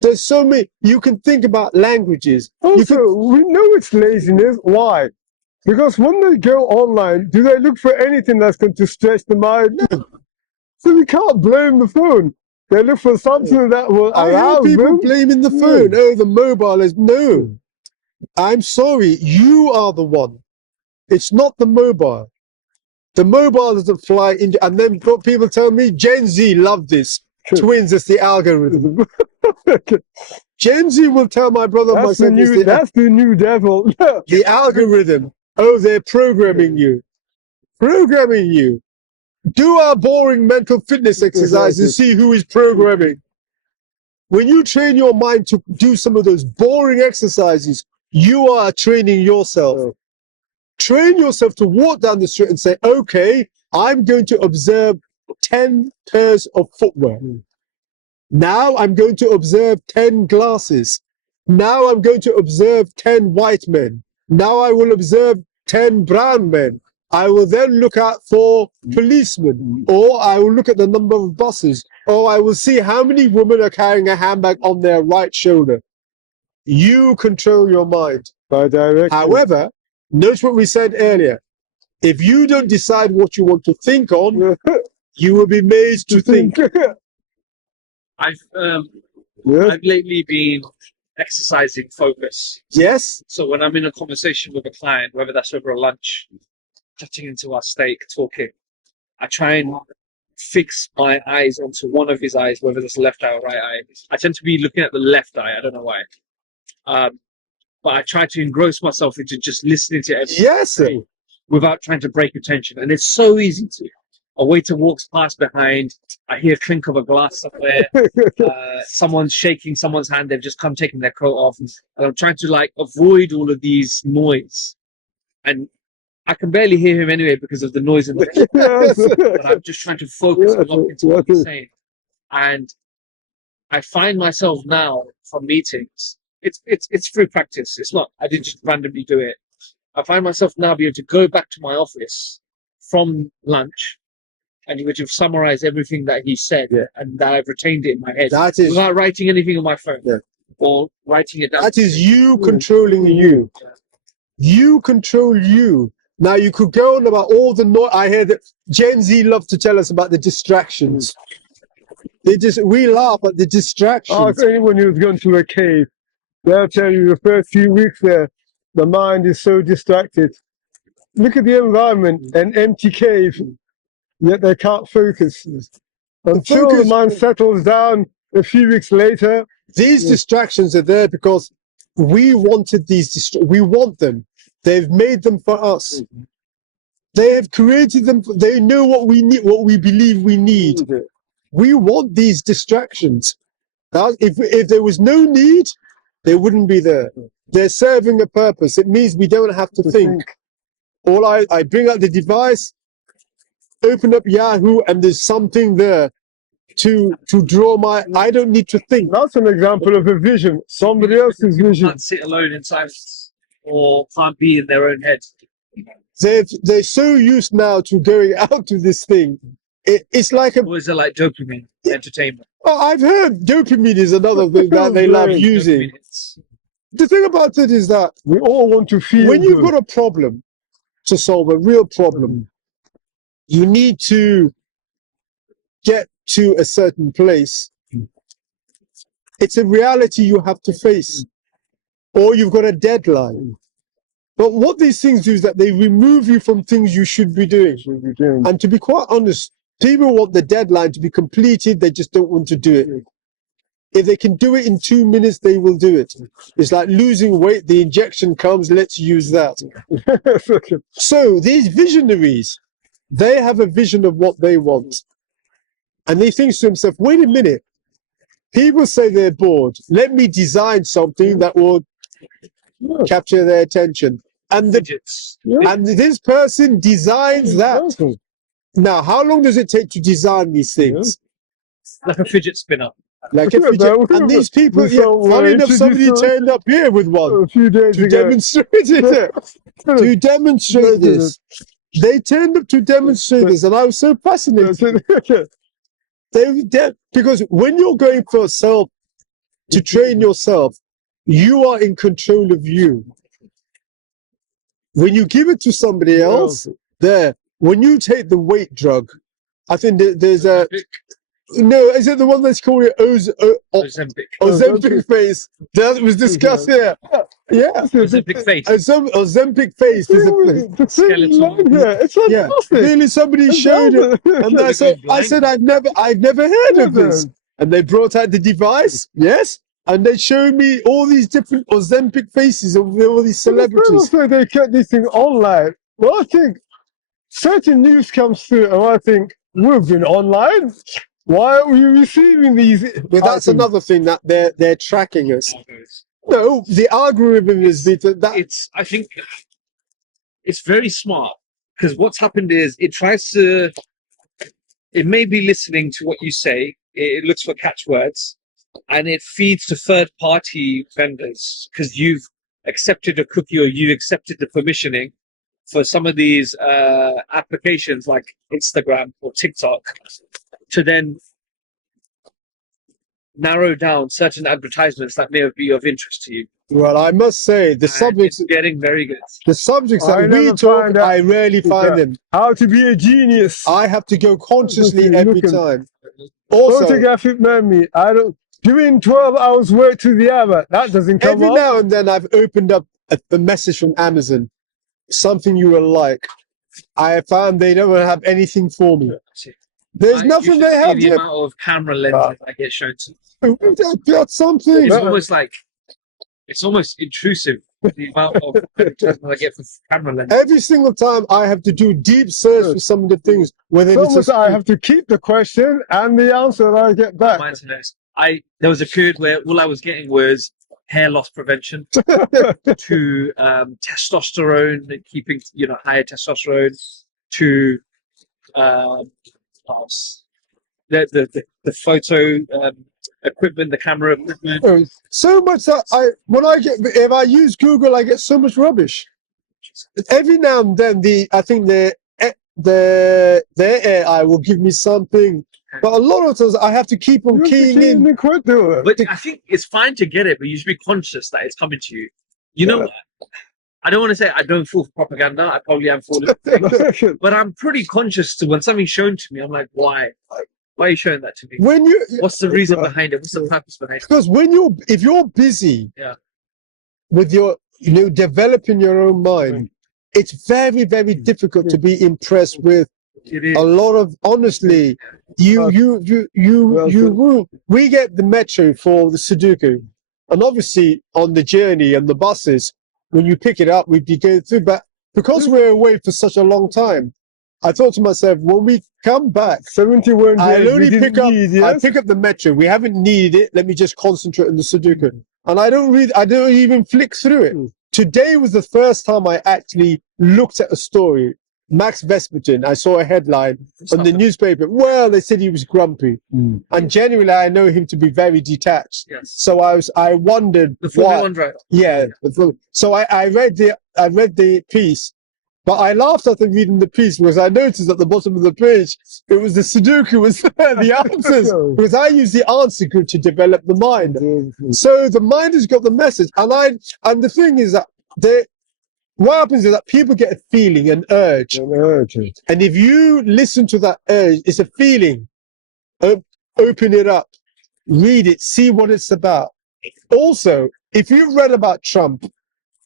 There's so many. You can think about languages. Also, we know it's laziness. Why? Because when they go online, do they look for anything that's going to stretch the mind? No. So we can't blame the phone. They look for something that will allow people them. blaming the phone. Oh, the mobile is no. I'm sorry. You are the one. It's not the mobile. The mobile doesn't fly into. And then people tell me Gen Z love this. Twins, it's the algorithm. Gen Z will tell my brother, That's the new devil. The algorithm. Oh, they're programming you. Programming you. Do our boring mental fitness exercise and see who is programming. When you train your mind to do some of those boring exercises, you are training yourself. Train yourself to walk down the street and say, okay, I'm going to observe 10 pairs of footwear. Now I'm going to observe 10 glasses. Now I'm going to observe 10 white men. Now I will observe 10 brown men. I will then look out for policemen, or I will look at the number of buses, or I will see how many women are carrying a handbag on their right shoulder. You control your mind. By direction. However, notice what we said earlier. If you don't decide what you want to think on, You will be made to think. I've Yeah. I've lately been exercising focus. Yes. So when I'm in a conversation with a client, whether that's over a lunch, touching into our steak, talking, I try and fix my eyes onto one of his eyes, whether that's left eye or right eye. I tend to be looking at the left eye. I don't know why. But I try to engross myself into just listening to everything Yes. without trying to break attention. And it's so easy to. A waiter walks past behind. I hear clink of a glass somewhere. Someone's shaking someone's hand. They've just come taking their coat off. And I'm trying to like avoid all of these noise. And I can barely hear him anyway because of the noise in the Yes. but I'm just trying to focus and lock into what he's Yes. saying. And I find myself now from meetings, it's through practice. It's not, I didn't just randomly do it. I find myself now being able to go back to my office from lunch and you would have summarized everything that he said and that I've retained it in my head That is without writing anything on my phone Yeah. or writing it down. that is you controlling you. You control you. Now you could go on about all the noise. I hear that Gen Z love to tell us about the distractions. We laugh at the Ask distractions. anyone who's gone to a cave. They'll tell you the first few weeks there, the mind is so distracted. Look at the environment, an empty cave, yet they can't focus. Until the focus- mind settles down a few weeks later, These distractions are there because we wanted we want them. They've made them for us. They have created them. They know what we need, what we believe we need. We want these distractions. Now, if there was no need, they wouldn't be there. They're serving a purpose. It means we don't have to think. All I bring out the device, open up Yahoo, and there's something there to draw my. I don't need to think. That's an example of a vision, somebody else's vision. Can't sit alone in silence or can't be in their own head. They're so used now to going out to this thing. It's like a. Or is it like dopamine entertainment? Oh, I've heard dopamine is another thing that they love Right. using. Dopamine, it's- The thing about it is that We all want to feel when you've good. got a problem to solve, a real problem, you need to get to a certain place. It's a reality you have to face, or you've got a deadline. But what these things do is that they remove you from things you should be doing. And to be quite honest, people want the deadline to be completed, they just don't want to do it. If they can do it in 2 minutes, they will do it. It's like losing weight, the injection comes, let's use that. So these visionaries, they have a vision of what they want. And they think to themselves, wait a minute, people say they're bored. Let me design something that will capture their attention. And Fidgets. this person designs that. Now, how long does it take to design these things? Like a fidget spinner. Like Yeah, but and these people, we saw- funny enough, somebody introduced them turned up here with one a few days to ago. demonstrate it. To demonstrate this. They turned up to demonstrate this, and I was so fascinated. Because when you're going for self, to train yourself, you are in control of you. When you give it to somebody else, when you take the weight drug, I think there's a, no, is it the one that's called Ozempic. Ozempic face? That was discussed here. Yeah. Ozempic face. Ozempic face is a place. The thing Skeleton. here, it's Yeah. fantastic. Really, somebody showed it. And I said, I've never heard of this. And they brought out the device, yes, and they showed me all these different Ozempic faces of all these People celebrities. say they kept this thing online. Well, I think certain news comes through, and I think we've been online. Why are we receiving these? But that's items? another thing that they're tracking us. No, the algorithm is that. I think it's very smart because what's happened is it may be listening to what you say. It looks for catchwords and it feeds to third party vendors because you've accepted a cookie or you accepted the permissioning for some of these applications like Instagram or TikTok to then narrow down certain advertisements that may be of interest to you. Well, I must say the And subjects, it's getting very good. the subjects I that we never talk, find that- I rarely find them. How to be a genius. I have to go consciously every Looking. time. Also, Photographic memory. I don't. Doing 12 hours work to the hour. That doesn't come every up. now and then I've opened up a message from Amazon, something you will like. I found they don't have anything for me. There's You nothing should they see have. the There. amount of camera lenses I get shown to. That's something. It's almost like it's almost intrusive. The amount of advertisement I get for camera lenses. Every single time I have to do deep search for some of the things, whether It's it's almost I have to keep the question and the answer that I get back. Mine's hilarious. There was a period where all I was getting was hair loss prevention to testosterone, keeping higher testosterone, to what else? The photo equipment, the camera equipment. so much that if I use Google, I get so much rubbish. Every now and then, I think their AI will give me something, but a lot of times I have to keep on keying in. But I think it's fine to get it, but you should be conscious that it's coming to you. You know, I don't want to say I don't fall for propaganda. I probably am falling, but I'm pretty conscious to when something's shown to me. I'm like, why? Why are you showing that to me? What's the reason behind it? What's the purpose behind it? Because if you're busy, Yeah. with your developing your own mind, it's very, very difficult to be impressed with It is. a lot of. Honestly, we get the metro for the Sudoku, and obviously on the journey and the buses, when you pick it up, we'd be going through. But because we're away for such a long time, I thought to myself, when we come back, 71 days. I'll only we pick up. didn't need, I yes? pick up the metro. We haven't needed it. Let me just concentrate on the Sudoku, and I don't even flick through it. Today was the first time I actually looked at a story. Max Vesperton, I saw a headline on the newspaper. Well, they said he was grumpy, and generally I know him to be very detached. Yes. So I wondered The Formula why. One driver. Yeah. So I read the piece, but I laughed after reading the piece because I noticed at the bottom of the page it was the Sudoku was there, the answers, because I use the answer grid to develop the mind. So the mind has got the message, and the thing is that what happens is that people get a feeling, an urge, and if you listen to that urge, it's a feeling. Open it up, read it, see what it's about. Also, if you've read about Trump,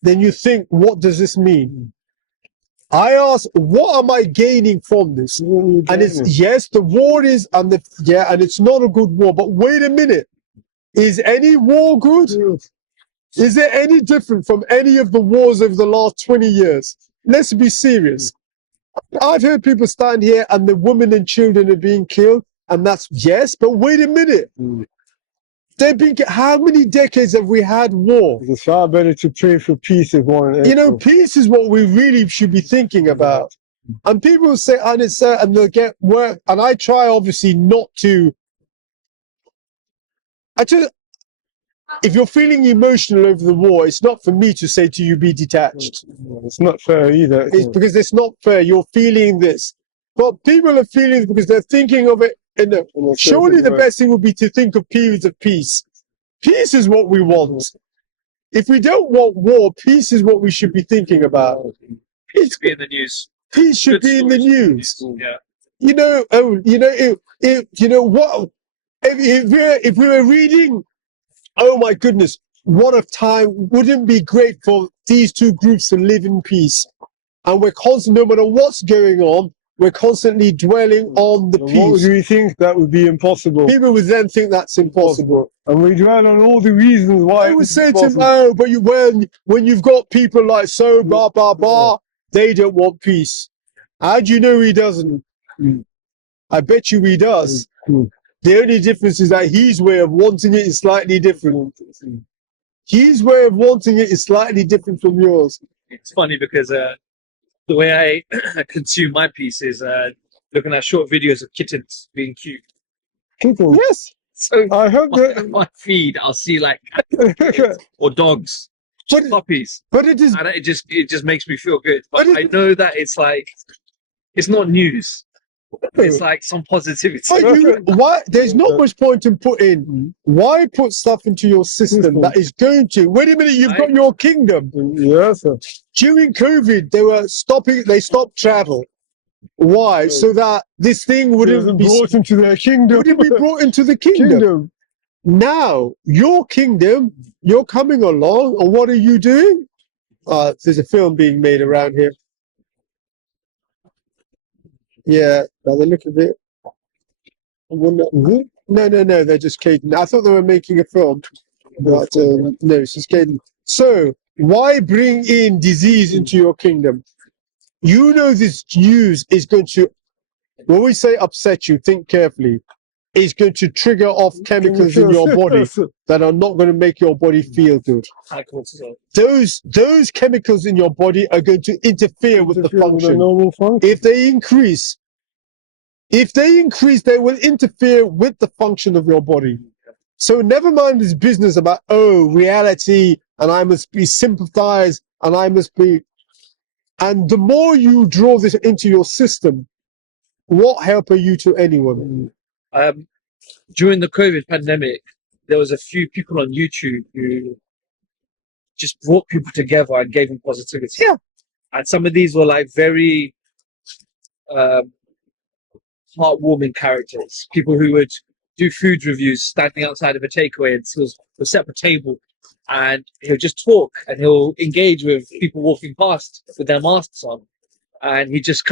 then you think, what does this mean? I ask, what am I gaining from this? And it's yes, the war is, and it's not a good war. But wait a minute, is any war good? Is it any different from any of the wars over the last 20 years? Let's be serious. I've heard people stand here and the women and children are being killed, and that's yes, but wait a minute. How many decades have we had war? It's far better to pray for peace if one. Peace is what we really should be thinking about. And people will say, and they'll get work. And I try obviously not to. If you're feeling emotional over the war, it's not for me to say to you, be detached. It's not fair either. It's because it's not fair. You're feeling this. But people are feeling it because they're thinking of it. Surely the best thing would be to think of periods of peace. Peace is what we want. If we don't want war, peace is what we should be thinking about. Peace be in the news. Peace should Good be in the stories. news. Yeah. What? If we were reading, oh my goodness, what a time! Wouldn't it be great for these two groups to live in peace? And we're constantly, no matter what's going on, we're constantly dwelling on the What peace. do we think that would be impossible? People would then think that's impossible. And we dwell on all the reasons why. I would say to them, oh, but when you've got people like so, blah, blah, blah, they don't want peace. How do you know he doesn't? I bet you he does. The only difference is that his way of wanting it is slightly different. His way of wanting it is slightly different from yours. It's funny because the way I consume my piece is looking at short videos of kittens being cute. Kittens. Yes. So I hope On my feed, I'll see like or dogs, puppies, But it is. and it just makes me feel good. But I know that it's like it's not news. It's like some positivity. Why? There's not much point in putting. Why put stuff into your system that is going to? Wait a minute, you've got your kingdom. Yes, sir. During COVID, they stopped travel. Why? So that this thing wouldn't be brought into their kingdom. wouldn't be brought into the kingdom. Now, your kingdom, you're coming along, and what are you doing? There's a film being made around here. Yeah, by the look of it. No, they're just kidding. I thought they were making a film, but no, it's just kidding. So, why bring in disease into your kingdom? You know this news is going to, when we say upset you, think carefully. It's going to trigger off chemicals in your body that are not going to make your body feel good. High cortisol. Those chemicals in your body are going to interfere with the function. Normal function. If they increase, they will interfere with the function of your body. So never mind this business about, reality, and I must be sympathized, and I must be. And the more you draw this into your system, what help are you to anyone? During the COVID pandemic, there was a few people on YouTube who just brought people together and gave them positivity. Yeah. And some of these were like very heartwarming characters. People who would do food reviews standing outside of a takeaway, and so he'll set up a table and he'll just talk and he'll engage with people walking past with their masks on. And he just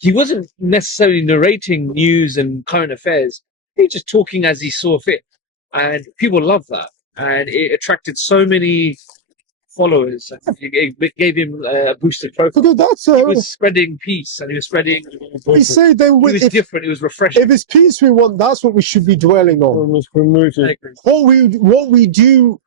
he wasn't necessarily narrating news and current affairs. He was just talking as he saw fit. And people loved that. And it attracted so many followers. It gave him a boosted profile. Because that's He was spreading peace and he was spreading. we say then It was different. It was refreshing. if it's peace we want, that's what we should be dwelling on. Almost promoted. I agree. What we do,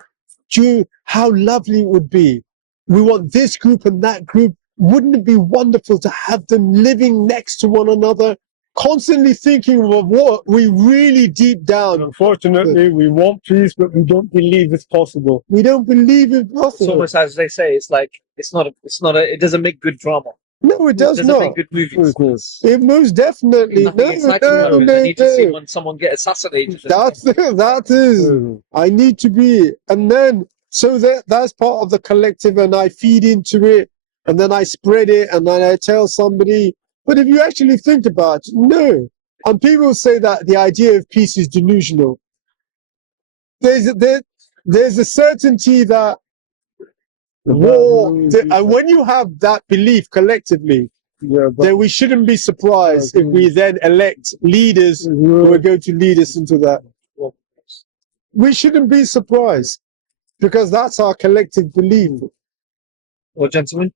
how lovely it would be. We want this group and that group. Wouldn't it be wonderful to have them living next to one another, constantly thinking of what we really deep down. Unfortunately, we want peace, but we don't believe it's possible. We don't believe it's It's possible. almost as they say. It's like it doesn't make good drama. No, it does doesn't not. make good movies. It most definitely. Nothing exciting about it. I need to see when someone get assassinated. That is. I need to be, and then so that's part of the collective, and I feed into it, and then I spread it, and then I tell somebody. But if you actually think about it, no. And people say that the idea of peace is delusional. There's a certainty that war, and when you have that belief collectively, then we shouldn't be surprised if we then elect leaders who are going to lead us into that. We shouldn't be surprised because that's our collective belief. Well, gentlemen,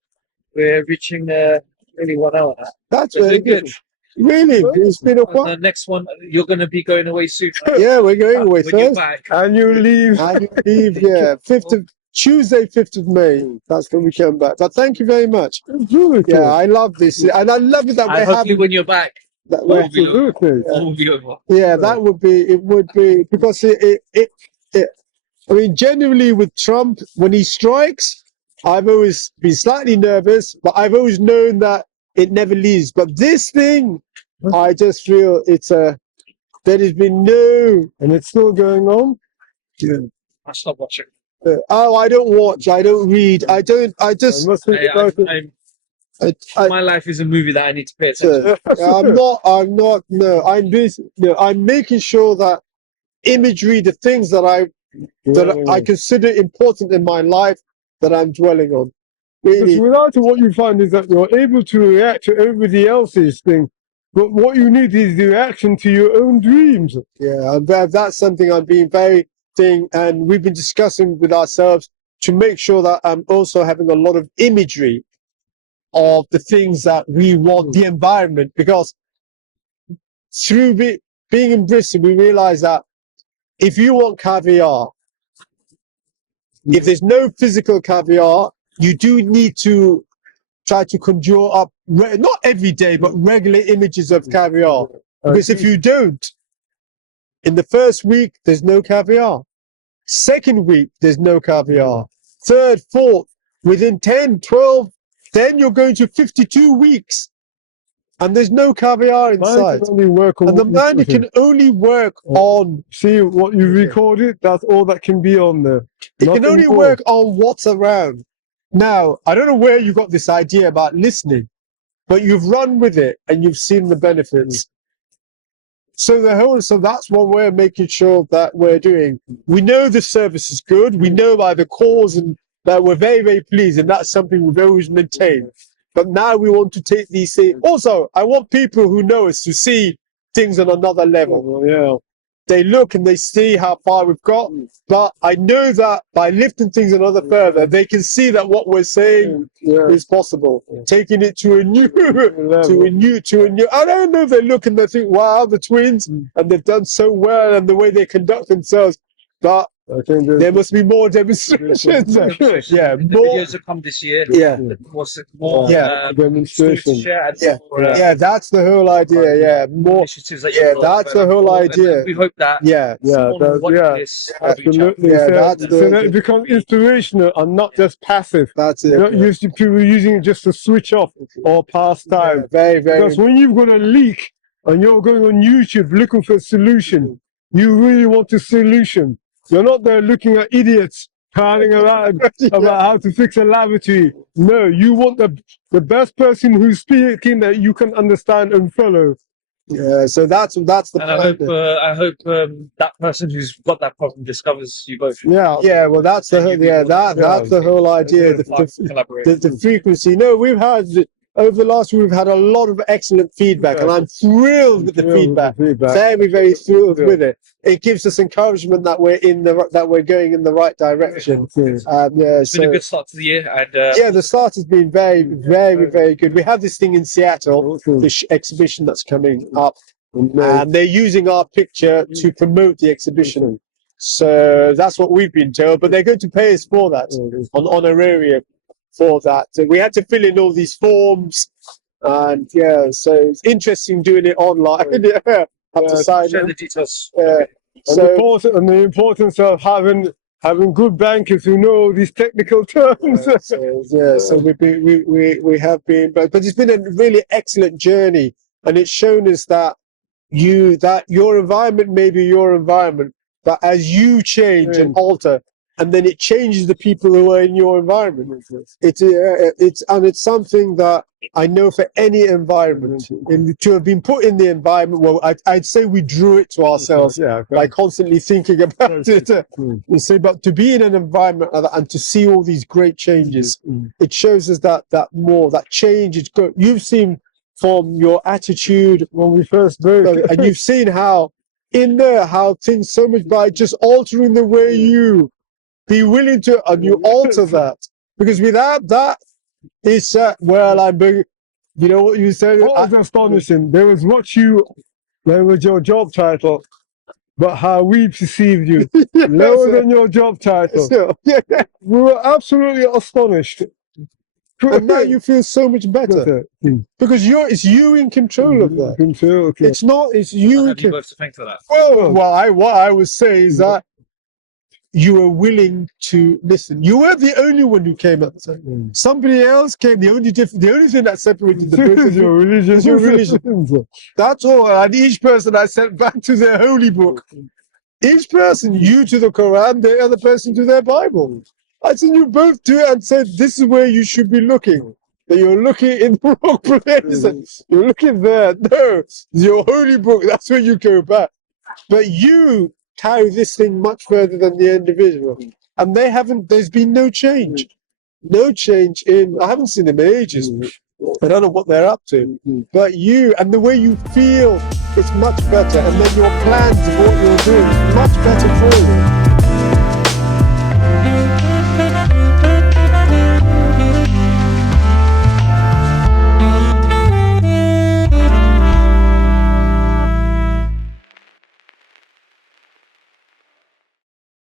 we're reaching nearly 1 hour now. That's We're very doing good. Really, it's been a And while. the next one, you're going to be going away soon. Right? Yeah, we're going away When you're first. back, And you leave. I leave, yeah, Tuesday, 5th of May. That's when we come back. But thank you very much. Yeah, I love this, and I love it that and we're hopefully having. when you're back, That all we're, will be over. Absolutely. All will be over. yeah, that would be. It would be because it. I mean, generally with Trump, when he strikes, I've always been slightly nervous, but I've always known that it never leaves. But this thing, I just feel there has been no. And it's still going on. I stopped watching. I don't watch. I don't read. I just. I must think about it. I, My life is a movie that I need to pay attention. I'm not. No, I'm busy. No, I'm making sure that imagery, the things that I consider important in my life, that I'm dwelling on. Because Really, without it, what you find is that you're able to react to everybody else's thing. But what you need is the reaction to your own dreams. yeah. That's something I'm being very thing, and we've been discussing with ourselves to make sure that I'm also having a lot of imagery of the things that we want, the environment, because through being in Bristol, we realize that if you want caviar, if there's no physical caviar, you do need to try to conjure up, not every day, but regular images of caviar. Because if you don't, in the first week, there's no caviar. Second week, there's no caviar. Third, fourth, within 10, 12, then you're going to 52 weeks. and there's no caviar Mine inside. can only work on And the what man you put in. can only work on, See what you recorded, that's all that can be on there. it can Nothing only more. work on what's around. Now, I don't know where you got this idea about listening, but you've run with it and you've seen the benefits. So that's what we're making sure that we're doing. We know the service is good. We know by the calls and that we're very, very pleased, and that's something we've always maintained. But now we want to take these things. Also, I want people who know us to see things on another level. Yeah. They look and they see how far we've got. But I know that by lifting things another further, they can see that what we're saying Yeah. is possible. Taking it to a new, Level. to a new. I don't know if they look and they think, wow, the twins, and they've done so well, and the way they conduct themselves. But I think there's there must be more demonstrations. Yeah, The more. videos that come this year. Yeah. More Yeah. stories to demonstration. share and Yeah, more, yeah, that's the whole idea. Yeah, more. initiatives that Yeah, you've got that's the going whole forward. And idea. we hope that Yeah, Yeah, someone that- watching yeah. this will reach out. Absolutely. Yeah, so, that's so the- that it becomes inspirational and not just passive. that's it. Not used to people using it just to switch off or pass Yeah, time. very, very. Because when you've got a leak and you're going on YouTube looking for a solution, you really want a solution. You're not there looking at idiots planning around about how to fix a lavatory. No, you want the best person who's speaking that you can understand and follow. Yeah, so that's the And I plan. hope that person who's got that problem discovers you both. Yeah. Yeah, well, that's the whole, yeah, that's the whole idea. Collaborate. The frequency. No, we've had over the last week, we've had a lot of excellent feedback, and I'm thrilled with the feedback. Very, very thrilled with it. It gives us encouragement that we're going in the right direction. Yeah, It's been a good start to the year, and yeah, the start has been very, very, very good. We have this thing in Seattle, this exhibition that's coming up, and they're using our picture to promote the exhibition. So that's what we've been told, but they're going to pay us for that, on honorarium for that. So we had to fill in all these forms, and yeah, so it's interesting doing it online. Yeah, have to sign share them. the details. So And the importance of having good bankers who know all these technical terms. so we have been, but it's been a really excellent journey, and it's shown us that your environment may be your environment, but as you change and alter, and then it changes the people who are in your environment. It's something that I know for any environment, to have been put in the environment. Well, I'd say we drew it to ourselves by constantly thinking about it. You see, but to be in an environment like that and to see all these great changes, it shows us that change is good. You've seen from your attitude When we first moved. and you've seen how things so much by just altering the way you be willing to, and you alter that, because without that, it's well, I'm big. You know what you said? What was astonishing, there was your job title, but how we perceived you, lower than your job title. So, yeah, We were absolutely astonished. and now you feel so much better because it's you in control of that. It's not. It's you. I In have you control. both to thank for that. Well, what I would say is that you were willing to listen. You were the only one who came at the time. Somebody else came. The only thing that separated the both of you Your religion. is your religion. That's all. And each person I sent back to their holy book. Each person, you to the Quran, the other person to their Bible. I sent you both to it and said, this is where you should be looking. But you're looking in the wrong place. You're looking there. No, it's your holy book. That's where you go back. But you carry this thing much further than the individual. And there's been no change. No change I haven't seen them in ages. I don't know what they're up to. But you, and the way you feel, it's much better. And then your plans of what you're doing, much better for you.